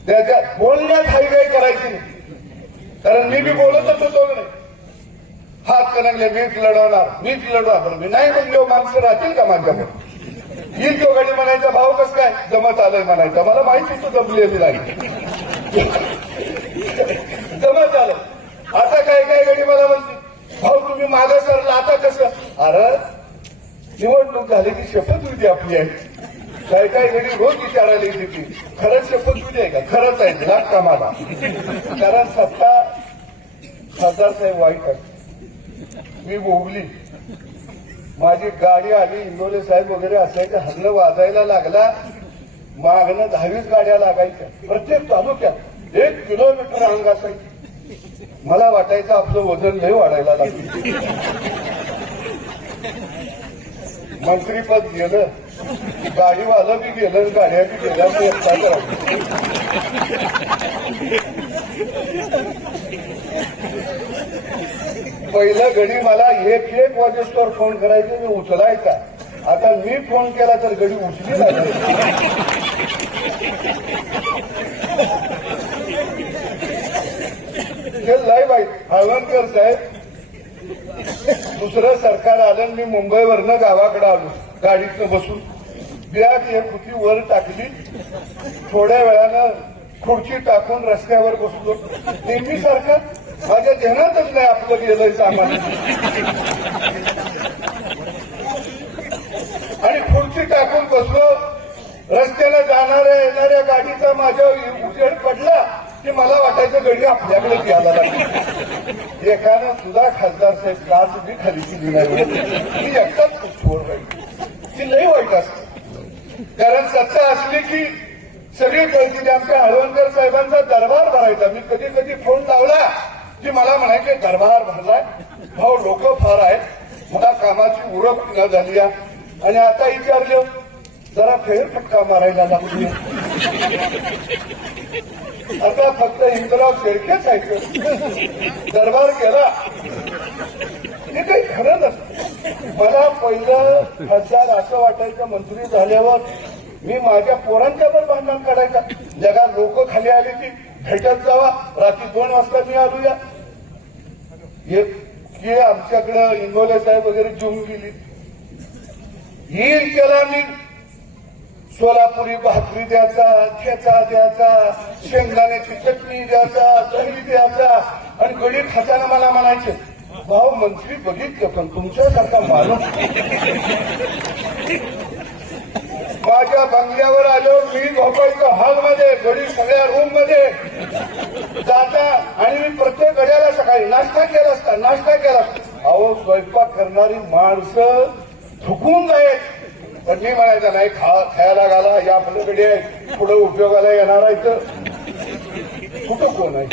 त्याच्या बोलण्यात हायगाय करायची नाही, कारण मी बी बोलतच होतो नाही. हात कणंगले मीच लढवणार मी नाही म्हणलो माणसं राहतील का माझ्याकडे. येईल तो गाडी म्हणायचा भाव कसं काय जमत आलंय म्हणायचा. मला माहिती तू जमलेली नाही, जमत आलं. आता काय काय गाडी मला म्हणते भाऊ तुम्ही मागे सरला आता कसं. अरे निवडणूक झाली की शपथ होती आपली आहे. काय काय घडी रोज विचारायला येते की खरंच शपथ तुझी आहे का, खरंच आहे लाग का मला. कारण सत्ता खासदार साहेब वाईट आहे. मी भोगली, माझी गाडी आली, इंदोले साहेब वगैरे असायचं, हल्लं वाजायला लागला, मागणं 10-20 गाड्या लागायच्या प्रत्येक तालुक्यात 1 किलोमीटर अंग असायची. मला वाटायचं आपलं वजन लय वाढायला लागलं. मंत्रीपद गेलं, गाडीवालं बी गेलं, गाड्या बी गेल्या. पहिलं घडी मला 1-1 वाजेस्तोवर फोन करायचे, मी उचलायचा. आता मी फोन केला तर घडी उचली नाही. हे लय बाई हळवणकर साहेब, दुसरं सरकार आलं, मी मुंबईवरनं गावाकडे आलो गाडीतनं बसून. बॅग एक होती वर टाकली, थोड्या वेळानं खुर्ची टाकून रस्त्यावर बसलो. नेहमी सारखं माझ्या ध्यानातच नाही आपलं गेलंय सामान. आणि खुर्ची टाकून बसलो. रस्त्याला जाणाऱ्या येणाऱ्या गाडीचा माझ्या उजेड पडला की मला वाटायचं गडी आपल्याकडे यायला लागली. एकानं सुद्धा खासदार साहेब काच बी खाली केली नाही. मी एकटाच खुर्चीवर राहिली. ती लई वाईट असते, कारण सत्ता असली की सगळी परिस्थिती. आमच्या हळवणकर साहेबांचा दरबार भरायचा. मी कधी कधी फोन लावला की मला म्हणायचे दरबार भरलाय भाऊ, लोक फार आहेत, मला कामाची उरक न झाली. आणि आता विचारलं जरा फेरफटका मारायला लागली. आता फक्त इंद्रराव शेळकेच आहेत. दरबार केला हे काही खरं नसतं. मला पहिलं खासदार असं वाटायचं, मंत्री झाल्यावर मी माझ्या पोरांच्यावर भांडण काढायचा. जगात लोक खाली आली की भेटत जावा, रात्री 2 वाजता मी आलूया. हे आमच्याकडं इंगोले साहेब वगैरे जेवून गेली. येईल केला मी सोलापुरी भाकरी द्यायचा, ठेचा द्यायचा, शेंगदाण्याची चटणी द्यायचा, दही द्यायचा. आणि गडी खाताना मला म्हणायचे भाऊ मंत्री बघितलं पण तुमच्यासारखा माणूस. माझ्या बंगल्यावर आलो, मी झोपायचो हॉलमध्ये, गडी सगळ्या रूम मध्ये जाता. आणि मी प्रत्येक गड्याला सकाळी नाश्ता केला असता, नाश्ता केला. अहो स्वयंपाक करणारी माणसं थुकून जाईल. पण मी म्हणायचं नाही, खायला घाला, या आपल्याकडे पुढे उपयोगाला येणार आहे. तर कुठं कोण आहे.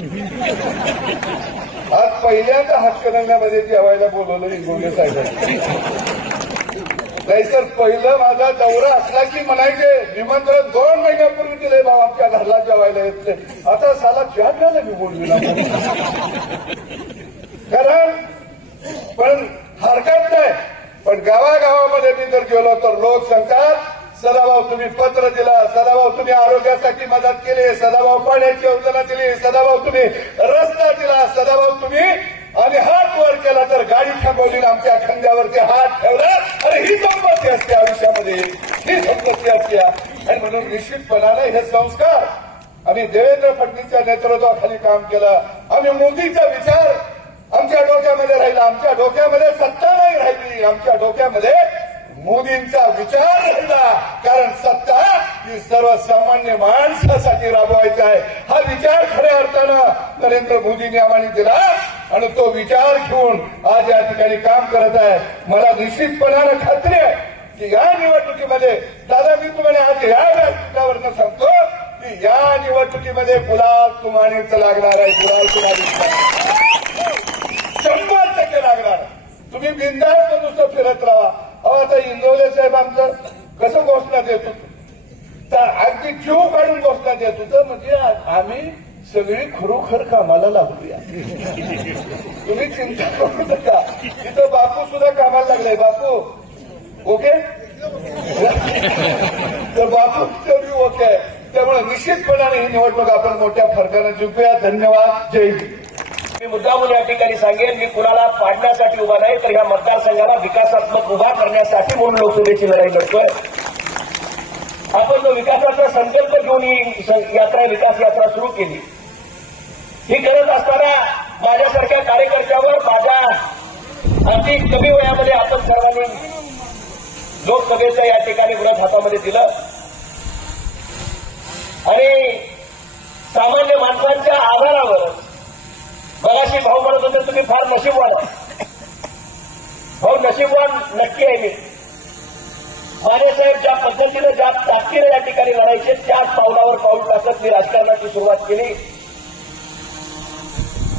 आज पहिल्यांदा हातकणंगल्यामध्ये जेवायला बोलवलं इंगोले साहेबांनी. नाहीतर पहिलं माझा दौरा असला की म्हणायचे निमंत्रण 2 महिन्यापूर्वी दिले भाऊ आमच्या घरला जेवायला येत नाही. आता साला 4 झाला मी बोलविला. कारण पण हरकत नाही. पण गावागावामध्ये मी जर गेलो तर लोक सांगतात सदाभाऊ तुम्ही पत्र दिला, सदाभाऊ तुम्ही आरोग्यासाठी मदत केली, सदाभाऊ पाण्याची योजना दिली, सदाभाऊ तुम्ही रस्ता दिला, सदाभाऊ तुम्ही. आणि हात वर केला तर गाडी थांबवली, आमच्या खांद्यावरती हात ठेवला. अरे ही संपत्ती असते आयुष्यामध्ये, ही संपत्ती असते. आणि म्हणून निश्चितपणाने हे संस्कार आम्ही देवेंद्र फडणवीसच्या नेतृत्वाखाली काम केलं. आम्ही मोदीचा विचार आमच्या डोक्यामध्ये राहिला. आमच्या डोक्यामध्ये सत्ता नाही राहिली, आमच्या डोक्यामध्ये मोदींचा विचार राहिला. कारण सत्ता ही सर्वसामान्य माणसासाठी राबवायचा आहे. हा विचार खऱ्या अर्थानं नरेंद्र मोदींनी आम्हाला दिला. आणि तो विचार घेऊन आज या ठिकाणी काम करत आहे. मला निश्चितपणानं खात्री आहे की या निवडणुकीमध्ये दादा मी तुम्हाला आज या व्यासपीठावरनं सांगतो की या निवडणुकीमध्ये गुलाल तुमानेच लागणार आहे. गुलाल तुमाने 100% लागणार. तुम्ही बिनधास्त नुसतं फिरत राहा. अहो आता इंगवले साहेब आमचं कसं घोषणा देत होतो तर अगदी जीव काढून घोषणा देत होतं म्हणजे आम्ही सगळी खरोखर कामाला लागूया. तुम्ही चिंता करू नका. इथं बापू सुद्धा कामाला लागलाय. बापू ओके तर बापू सगळी ओके आहे. त्यामुळे निश्चितपणाने ही निवडणूक आपण मोठ्या फरकाने जिंकूया. धन्यवाद. जय हिंद. मी मुद्दामून या ठिकाणी सांगेन मी कुणाला पाडण्यासाठी उभा नाही तर या मतदारसंघाला विकासात्मक उभा करण्यासाठी म्हणून लोकसभेची लढाई लढतोय. आपण जो विकासाचा संकल्प घेऊन ही यात्रा विकास यात्रा सुरू केली ही करत असताना माझ्यासारख्या कार्यकर्त्यावर माझ्या अगदी कमी वयामध्ये आपण सर्वांनी लोकसभेचं या ठिकाणी व्रत हातामध्ये दिलं आणि सामान्य माणसांच्या आधारावर मगाशी भाऊ म्हणत होते तुम्ही फार नशीबवान आहे. भाऊ नशीबवान नक्की आहे मी. मानेसाहेब ज्या पद्धतीनं ज्या ताकदीने या ठिकाणी लढायचे त्याच पावलावर पाऊल टाकत मी राजकारणाची सुरुवात केली.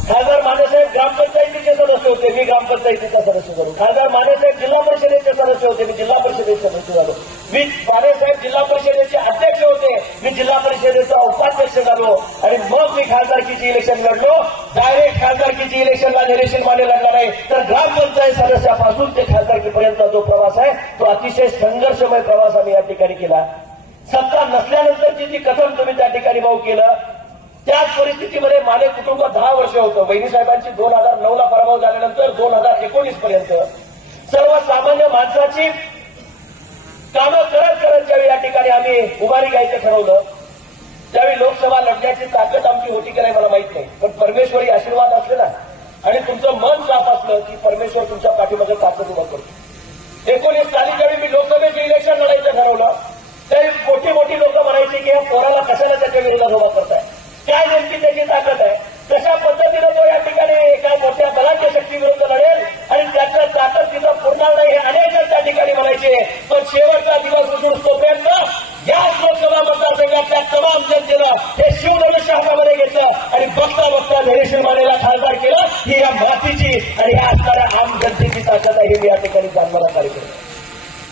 खासदार मानेसाहेब ग्रामपंचायतीचे सदस्य होते मी ग्रामपंचायतीचा सदस्य झालो. खासदार मानेसाहेब जिल्हा परिषदेचे सदस्य होते मी जिल्हा परिषदेचे सदस्य झालो. मी मानेसाहेब जिल्हा परिषदेचे अध्यक्ष होते मी जिल्हा परिषदेचा उपाध्यक्ष झालो आणि मग मी खासदारकीची इलेक्शन लढलो. डायरेक्ट खासदारकीची इलेक्शनला निलेशन माने लढणार आहे तर ग्रामपंचायत सदस्यापासून ते खासदारकीपर्यंतचा जो प्रवास आहे तो अतिशय संघर्षमय प्रवास आम्ही या ठिकाणी केला. सत्ता नसल्यानंतरची जी कथन तुम्ही त्या ठिकाणी भाऊ केलं त्याच परिस्थितीमध्ये माने कुटुंब 10 वर्ष होतं. वहिनीसाहेबांची 2009ला पराभव झाल्यानंतर 2019 पर्यंत सर्वसामान्य माणसाची कामं करत करत ज्यावेळी या ठिकाणी आम्ही उभारी घ्यायचं ठरवलं त्यावेळी लोकसभा लढण्याची ताकद आमची होती की नाही मला माहित नाही पण परमेश्वरी आशीर्वाद असले ना आणि तुमचं मन साफ असलं की परमेश्वर तुमच्या पाठीमागे ताकद उभा करतो. 19 साली ज्यावेळी मी लोकसभेचं इलेक्शन लढायचं ठरवलं त्यावेळी मोठी लोक म्हणायची की या पोराला कशाला त्याच्या विरोधात उभा करताय काय नेमकी त्याची ताकद आहे कशा पद्धतीनं तो या ठिकाणी एका मोठ्या बलाच्या शक्तीविरुद्ध लढेल आणि त्याच्या ताकद तिथं पुरणार नाही हे अनेक त्या ठिकाणी म्हणायचे. पण शेवटचा दिवस उजळून तोपर्यंत याच लोकसभा मतदारसंघातल्या तमाम जनतेनं हे शिवधनुष्य हातामध्ये घेतलं आणि बघता बघता धैर्यशील मानेला खासदार केलं. ही या मातीची आणि या असणाऱ्या आम जनतेची ताकद आहे हे या ठिकाणी जाणणारा कार्यक्रम.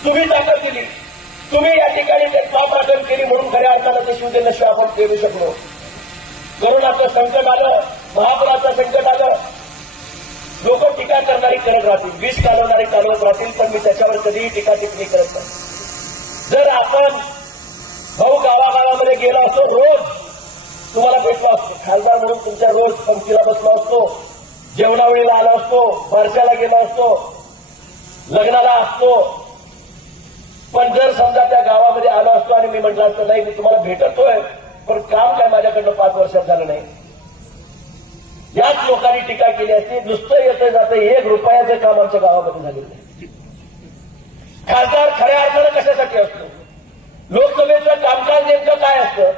तुम्ही ताकद दिली तुम्ही या ठिकाणी ते पापराखण केली म्हणून खऱ्या अर्थानं ते शिवधनुष्य आपण पेरू शकलो. कोरोनाचं संकट आलं महापुराचं संकट आलं लोक टीका करणारी करत राहतील विष कालवणारी कालवत राहतील पण मी त्याच्यावर कधीही टीका टिप्पणी करत नाही. जर आपण भाऊ गावागावामध्ये गेलो असतो रोज तुम्हाला भेटलो असतो खासदार म्हणून तुमच्या रोज पंक्तीला बसलो असतो जेवणावेळीला आलो असतो बारशाला गेलो असतो लग्नाला असतो पण जर समजा त्या गावामध्ये आलो असतो आणि मी म्हटलं असतो नाही मी तुम्हाला भेटतोय पण काम काय माझ्याकडनं 5 वर्षात झालं नाही याच लोकांनी टीका केली असती. नुसतं येतं जातं 1 रुपयाचं काम आमच्या गावामध्ये झालेलं नाही. खासदार खऱ्या अर्थानं कशासाठी असतो लोकसभेचं कामकाज नेमकं काय असतं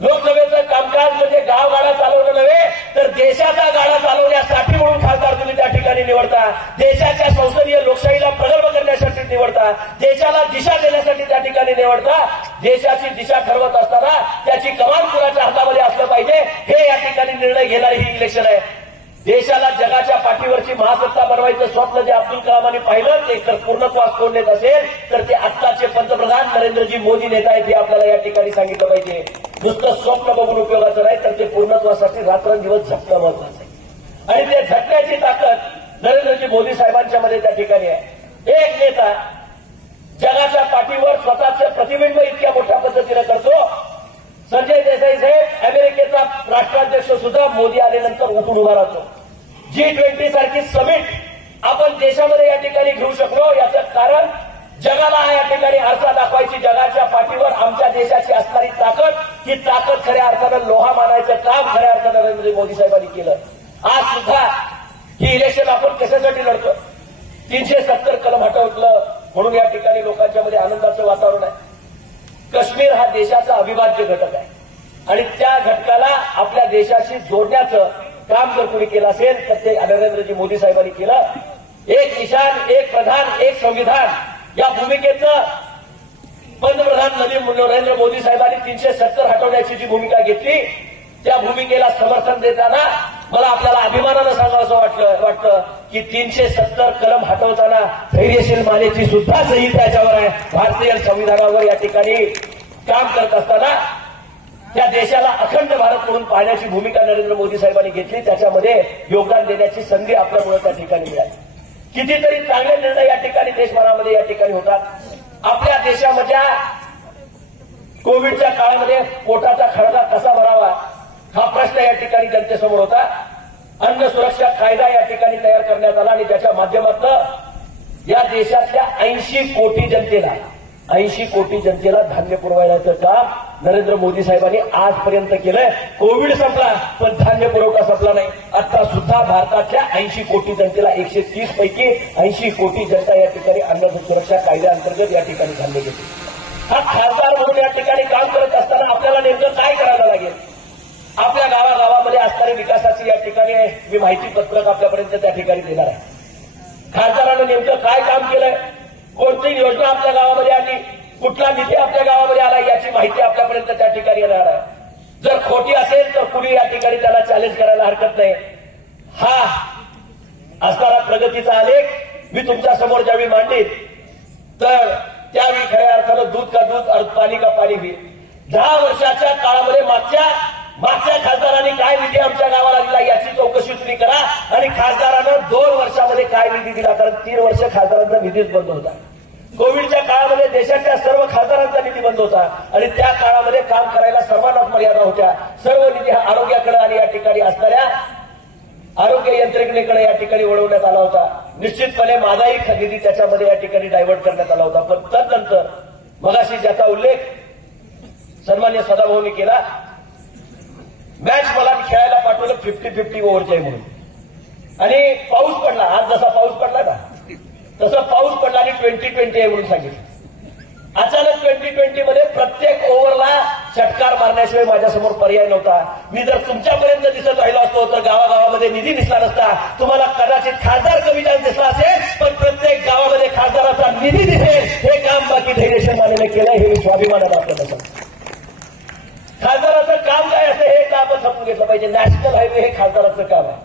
लोकसभेचं कामकाज म्हणजे गावगाडा चालवणं नव्हे तर देशाचा गाडा चालवण्यासाठी म्हणून खासदार तुम्ही त्या ठिकाणी निवडता. देशाच्या संसदीय लोकशाहीला प्रगल्भ करण्यासाठी निवडता. देशाला दिशा देण्यासाठी त्या ठिकाणी निवडता. देशाची दिशा ठरवत असताना त्याची कमान कुणाच्या हातामध्ये असलं पाहिजे हे या ठिकाणी निर्णय घेणारी ही इलेक्शन आहे. देशाला जगाच्या पाठीवरची महासत्ता बनवायचं स्वप्न जे अब्दुल कलामांनी पाहिलं ते जर पूर्णत्वास कोंडत असेल तर ते आत्ताचे पंतप्रधान नरेंद्रजी मोदी नेता आहेत हे आपल्याला या ठिकाणी सांगितलं पाहिजे. नुसतं स्वप्न बघून उपयोगाचं नाही तर ते पूर्णत्वासाठी रात्रंदिवस झटणं महत्वाचं आहे आणि ते झटण्याची ताकद नरेंद्रजी मोदी साहेबांच्या मध्ये त्या ठिकाणी आहे. एक नेता जगाच्या पाठीवर स्वतःचं प्रतिबिंब इतक्या मोठ्या पद्धतीनं करतो. संजय देसाई साहेब अमेरिकेचा राष्ट्राध्यक्ष सुद्धा मोदी आल्यानंतर उठून उभा राहतो. G20 सारखी समिट आपण देशामध्ये या ठिकाणी घेऊ शकलो याचं कारण जगाला या ठिकाणी आरसा दाखवायची जगाच्या पाठीवर आमच्या देशाची असणारी ताकद ही ताकद खऱ्या अर्थानं लोहा मानायचं काम खऱ्या अर्थानं नरेंद्र मोदी साहेबांनी केलं. आज सुद्धा ही इलेक्शन आपण कशासाठी लढतो 370 कलम हटवलं म्हणून या ठिकाणी लोकांच्या मध्ये आनंदाचं वातावरण आहे. काश्मीर हा देशाचा अविभाज्य घटक आहे आणि त्या घटकाला आपल्या देशाशी जोडण्याचं काम जर कोणी केलं असेल तर ते नरेंद्रजी मोदी साहेबांनी केलं. एक निशान, एक प्रधान, एक संविधान या भूमिकेचं पंतप्रधान नरेंद्र मोदी साहेबांनी 370 हटवण्याची जी भूमिका घेतली त्या भूमिकेला समर्थन देताना मला आपल्याला अभिमानानं सांगावं वाटतं की 370 कलम हटवताना धैर्यशील मानेची सुद्धा सही त्याच्यावर आहे. भारतीय संविधानावर या ठिकाणी काम करत असताना त्या देशाला अखंड भारत म्हणून पाहण्याची भूमिका नरेंद्र मोदी साहेबांनी घेतली. त्याच्यामध्ये योगदान देण्याची संधी आपल्यामुळे त्या ठिकाणी मिळाली. कितीतरी चांगले निर्णय या ठिकाणी देशभरामध्ये या ठिकाणी होतात. आपल्या देशामध्ये कोविडच्या काळामध्ये पोटाचा खळगा कसा भरावा हा प्रश्न या ठिकाणी जनतेसमोर होता. अन्न सुरक्षा कायदा या ठिकाणी तयार करण्यात आला आणि ज्याच्या माध्यमातून या देशातल्या 80 कोटी जनतेला धान्य पुरवायचं काम नरेंद्र मोदी साहेबांनी आजपर्यंत केलंय. कोविड संपला पण धान्य पुरवठा संपला नाही. आता सुद्धा भारताच्या 80 कोटी जनतेला 130 पैकी 80 कोटी जनता या ठिकाणी अन्न सुरक्षा कायद्याअंतर्गत या ठिकाणी धान्य घेते. हा खासदार म्हणून या ठिकाणी काम करत असताना आपल्याला नेमकं काय करायला लागेल? आपल्या गावागावामध्ये असणारी विकासाची या ठिकाणी मी माहिती पत्रक आपल्यापर्यंत त्या ठिकाणी देणार आहे. खासदारानं नेमकं काय काम केलंय, कोणती योजना आपल्या गावामध्ये आली, कुठला निधी आपल्या गावामध्ये आला याची माहिती आपल्यापर्यंत त्या ठिकाणी येणार आहे. जर खोटी असेल तर कुणी या ठिकाणी त्याला चॅलेंज करायला हरकत नाही. हा असणारा प्रगतीचा आलेख मी तुमच्या समोर ज्यावेळी मांडीत तर त्यावेळी खऱ्या अर्थानं दूध का दूध पाणी का पाणी होईल. 10 वर्षाच्या काळामध्ये मागच्या खासदारांनी काय निधी आमच्या गावाला दिला याची चौकशी तुम्ही करा आणि खासदारानं 2 वर्षामध्ये काय निधी दिला. कारण 3 वर्ष खासदारांचा निधीच बंद होता. कोविडच्या काळामध्ये देशाच्या सर्व खासदारांचा निधी बंद होता आणि त्या काळामध्ये काम करायला सर्वांनाच मर्यादा होत्या. सर्व निधी हा आरोग्याकडे आणि या ठिकाणी असणाऱ्या आरोग्य यंत्रणेकडे या ठिकाणी वळवण्यात आला होता. निश्चितपणे माझाही निधी त्याच्यामध्ये या ठिकाणी डायव्हर्ट करण्यात आला होता. पण तदनंतर मगाशी ज्याचा उल्लेख सन्मान्य सदाभाऊंनी केला, मॅच मला खेळायला पाठवलं 50-50 ओव्हरचे आहे म्हणून आणि पाऊस पडला. आज जसा पाऊस पडला ना तसं पाऊस पडला आणि 20-20 आहे म्हणून सांगितलं. अचानक 20-20 मध्ये प्रत्येक ओव्हरला षटकार मारण्याशिवाय माझ्यासमोर पर्याय नव्हता. मी जर तुमच्यापर्यंत दिसत राहिलो असतो तर गावागावामध्ये निधी दिसला नसता. तुम्हाला कदाचित खासदार कमी जास्त दिसला असेल पण प्रत्येक गावामध्ये खासदाराचा निधी दिसेल. हे काम बाकी धैर्यशील मानेने केलंय हे मी स्वाभिमानानं आपल्याला सांगतो. खासदाराचं काम काय असतं हे का आपण समजून घेतलं पाहिजे. नॅशनल हायवे हे खासदाराचं काम आहे.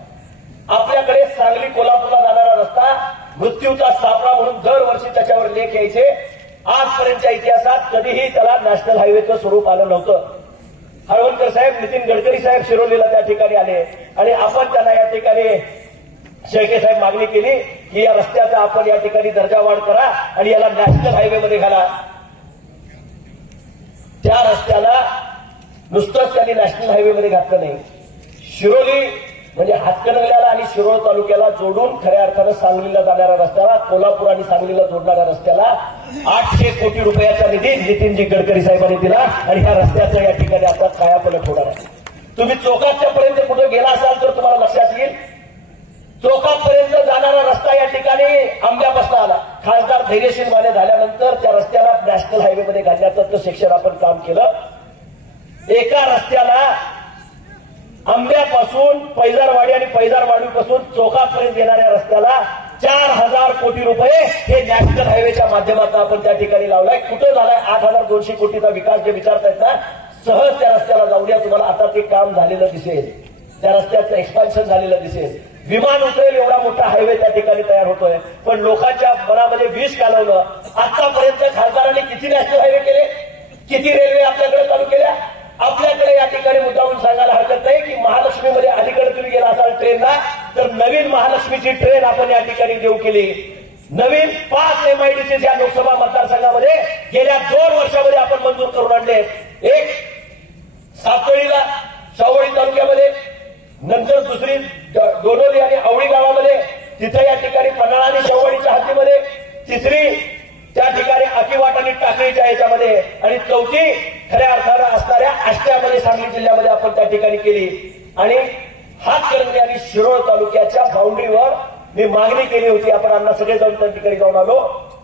आपल्याकडे सांगली कोल्हापूरला जाणारा रस्ता मृत्यूचा सापळा म्हणून दरवर्षी त्याच्यावर लेख यायचे. आजपर्यंतच्या इतिहासात कधीही त्याला नॅशनल हायवेचं स्वरूप आलं नव्हतं. हळवणकर साहेब, नितीन गडकरी साहेब शिरोलीला त्या ठिकाणी आले आणि आपण त्यांना या ठिकाणी शेळके साहेब मागणी केली की या रस्त्याचा आपण या ठिकाणी दर्जा वाढ करा आणि याला नॅशनल हायवेमध्ये घाला. त्या रस्त्याला नुसतंच त्यांनी नॅशनल हायवेमध्ये घातलं नाही. शिरोली म्हणजे हातकणंगल्याला आणि शिरोळ तालुक्याला जोडून खऱ्या अर्थानं सांगलीला जाणाऱ्या रस्त्याला, कोल्हापूर आणि सांगलीला जोडणाऱ्या रस्त्याला 800 कोटी रुपयाचा निधी नितीनजी गडकरी साहेबांनी दिला आणि ह्या रस्त्याचं या ठिकाणी आता कायापलट होणार आहे. तुम्ही चौकातच्या पर्यंत कुठे गेला असाल तर तुम्हाला लक्षात येईल. चौकातपर्यंत जाणारा रस्ता या ठिकाणी आंब्यापासून आला. खासदार धैर्यशील माने झाल्यानंतर त्या रस्त्याला नॅशनल हायवेमध्ये घालण्याचं सेक्शन आपण काम केलं. एका रस्त्याला आंब्यापासून पैजारवाडी आणि पैजारवाडीपासून चौकापर्यंत येणाऱ्या रस्त्याला 4000 कोटी रुपये हे नॅशनल हायवेच्या माध्यमातून आपण त्या ठिकाणी लावलाय. कुठं झालाय 8200 कोटीचा विकास जे विचारतायत ना, सहज त्या रस्त्याला जाऊया. तुम्हाला आता ते काम झालेलं दिसेल. त्या रस्त्याचं एक्सपान्शन झालेलं दिसेल. विमान उतरेल एवढा मोठा हायवे त्या ठिकाणी तयार होतोय. पण लोकांच्या मनामध्ये विष घालवलं. आतापर्यंत खासदारांनी किती नॅशनल हायवे केले, किती रेल्वे आपल्याकडे चालू केल्या. आपल्याकडे या ठिकाणी मुद्दामून सांगायला हरकत नाही की महालक्ष्मीमध्ये अलीकडे तुम्ही गेला असाल ट्रेनला तर नवीन महालक्ष्मीची ट्रेन आपण या ठिकाणी देऊ केली. नवीन 5 MIDCs या लोकसभा मतदारसंघामध्ये गेल्या 2 वर्षामध्ये आपण मंजूर करून आणले. एक सातळीला शावळी तालुक्यामध्ये, नंतर दुसरी डोनोली आणि आवळी गावामध्ये, तिथे या ठिकाणी पन्हाळा आणि शेववाडीच्या हद्दीमध्ये, तिसरी त्या ठिकाणी अकिवाट आणि टाकळीच्या याच्यामध्ये आणि चौथी खऱ्या अर्थानं असणाऱ्या आष्ट्यामध्ये सांगली जिल्ह्यामध्ये आपण त्या ठिकाणी केली. आणि हातकणंगले आणि शिरोळ तालुक्याच्या बाउंड्रीवर मी मागणी केली होती. आपण आम्हाला सगळे जाऊन त्या ठिकाणी जाऊन आलो.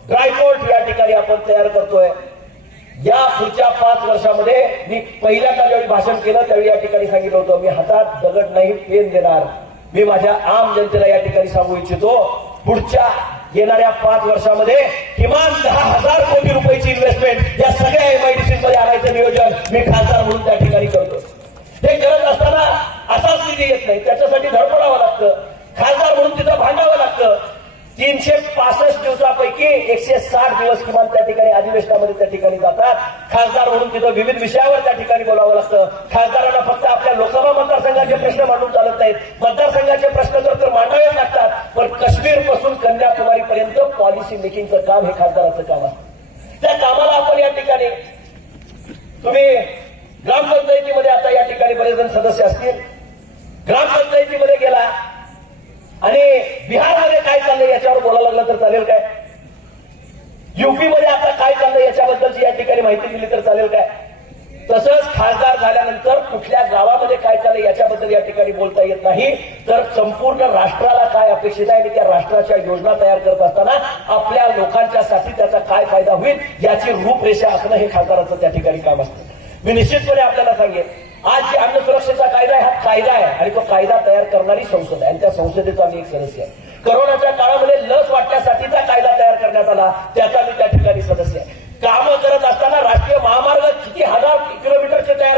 ड्रायपोर्ट या ठिकाणी आपण तयार करतोय. या पुढच्या 5 वर्षामध्ये मी पहिल्यांदा ज्यावेळी भाषण केलं त्यावेळी या ठिकाणी सांगितलं होतं, मी हातात दगड नाही पेन देणार. मी माझ्या आम जनतेला या ठिकाणी सांगू इच्छितो, पुढच्या येणाऱ्या 5 वर्षामध्ये किमान 10,000 कोटी रुपयाची इन्व्हेस्टमेंट या सगळ्या MIDCs मध्ये आणायचं नियोजन मी खासदार म्हणून त्या ठिकाणी करतो. ते करत असताना असाच निधी येत नाही, त्याच्यासाठी धडपडावं लागतं. खासदार म्हणून तिथं भांडावं लागतं. 365 दिवसापैकी 160 दिवस किमान त्या ठिकाणी अधिवेशनामध्ये त्या ठिकाणी जातात. खासदार म्हणून तिथं विविध विषयावर त्या ठिकाणी बोलावं लागतं. खासदारांना फक्त आपल्या लोकसभा मतदारसंघाचे प्रश्न मांडून चालत नाहीत, मतदारसंघाचे प्रश्न तर मांडावेच लागतात. पण काश्मीर पासून कन्याकुमारी पर्यंत पॉलिसी मेकिंगचं काम हे खासदाराचं काम असतं. त्या कामाला आपण या ठिकाणी तुम्ही ग्रामपंचायतीमध्ये आता या ठिकाणी बरेच जण सदस्य असतील. ग्रामपंचायतीमध्ये गेला आणि बिहारमध्ये काय चाललंय याच्यावर बोलायला लागलं तर चालेल काय? युपीमध्ये आता काय चाललंय याच्याबद्दलची या ठिकाणी माहिती दिली तर चालेल काय? तसंच खासदार झाल्यानंतर कुठल्या गावामध्ये काय चाललंय याच्याबद्दल या ठिकाणी बोलता येत नाही. तर संपूर्ण राष्ट्राला काय अपेक्षित आहे आणि त्या राष्ट्राच्या योजना तयार करत असताना आपल्या लोकांच्यासाठी त्याचा काय फायदा होईल याची रूपरेषा असणं हे खासदाराचं त्या ठिकाणी काम असतं. मी निश्चितपणे आपल्याला सांगेन, आज जे अन्न सुरक्षेचा कायदा आहे हा कायदा आहे आणि तो कायदा तयार करणारी संसद आहे आणि त्या संसदेचा मी एक सदस्य आहे. करोनाच्या काळामध्ये लस वाटण्यासाठीचा कायदा तयार करण्यात आला, त्याचा मी त्या ठिकाणी सदस्य आहे. कामं करत असताना राष्ट्रीय महामार्ग किती हजार किलोमीटरचे तयार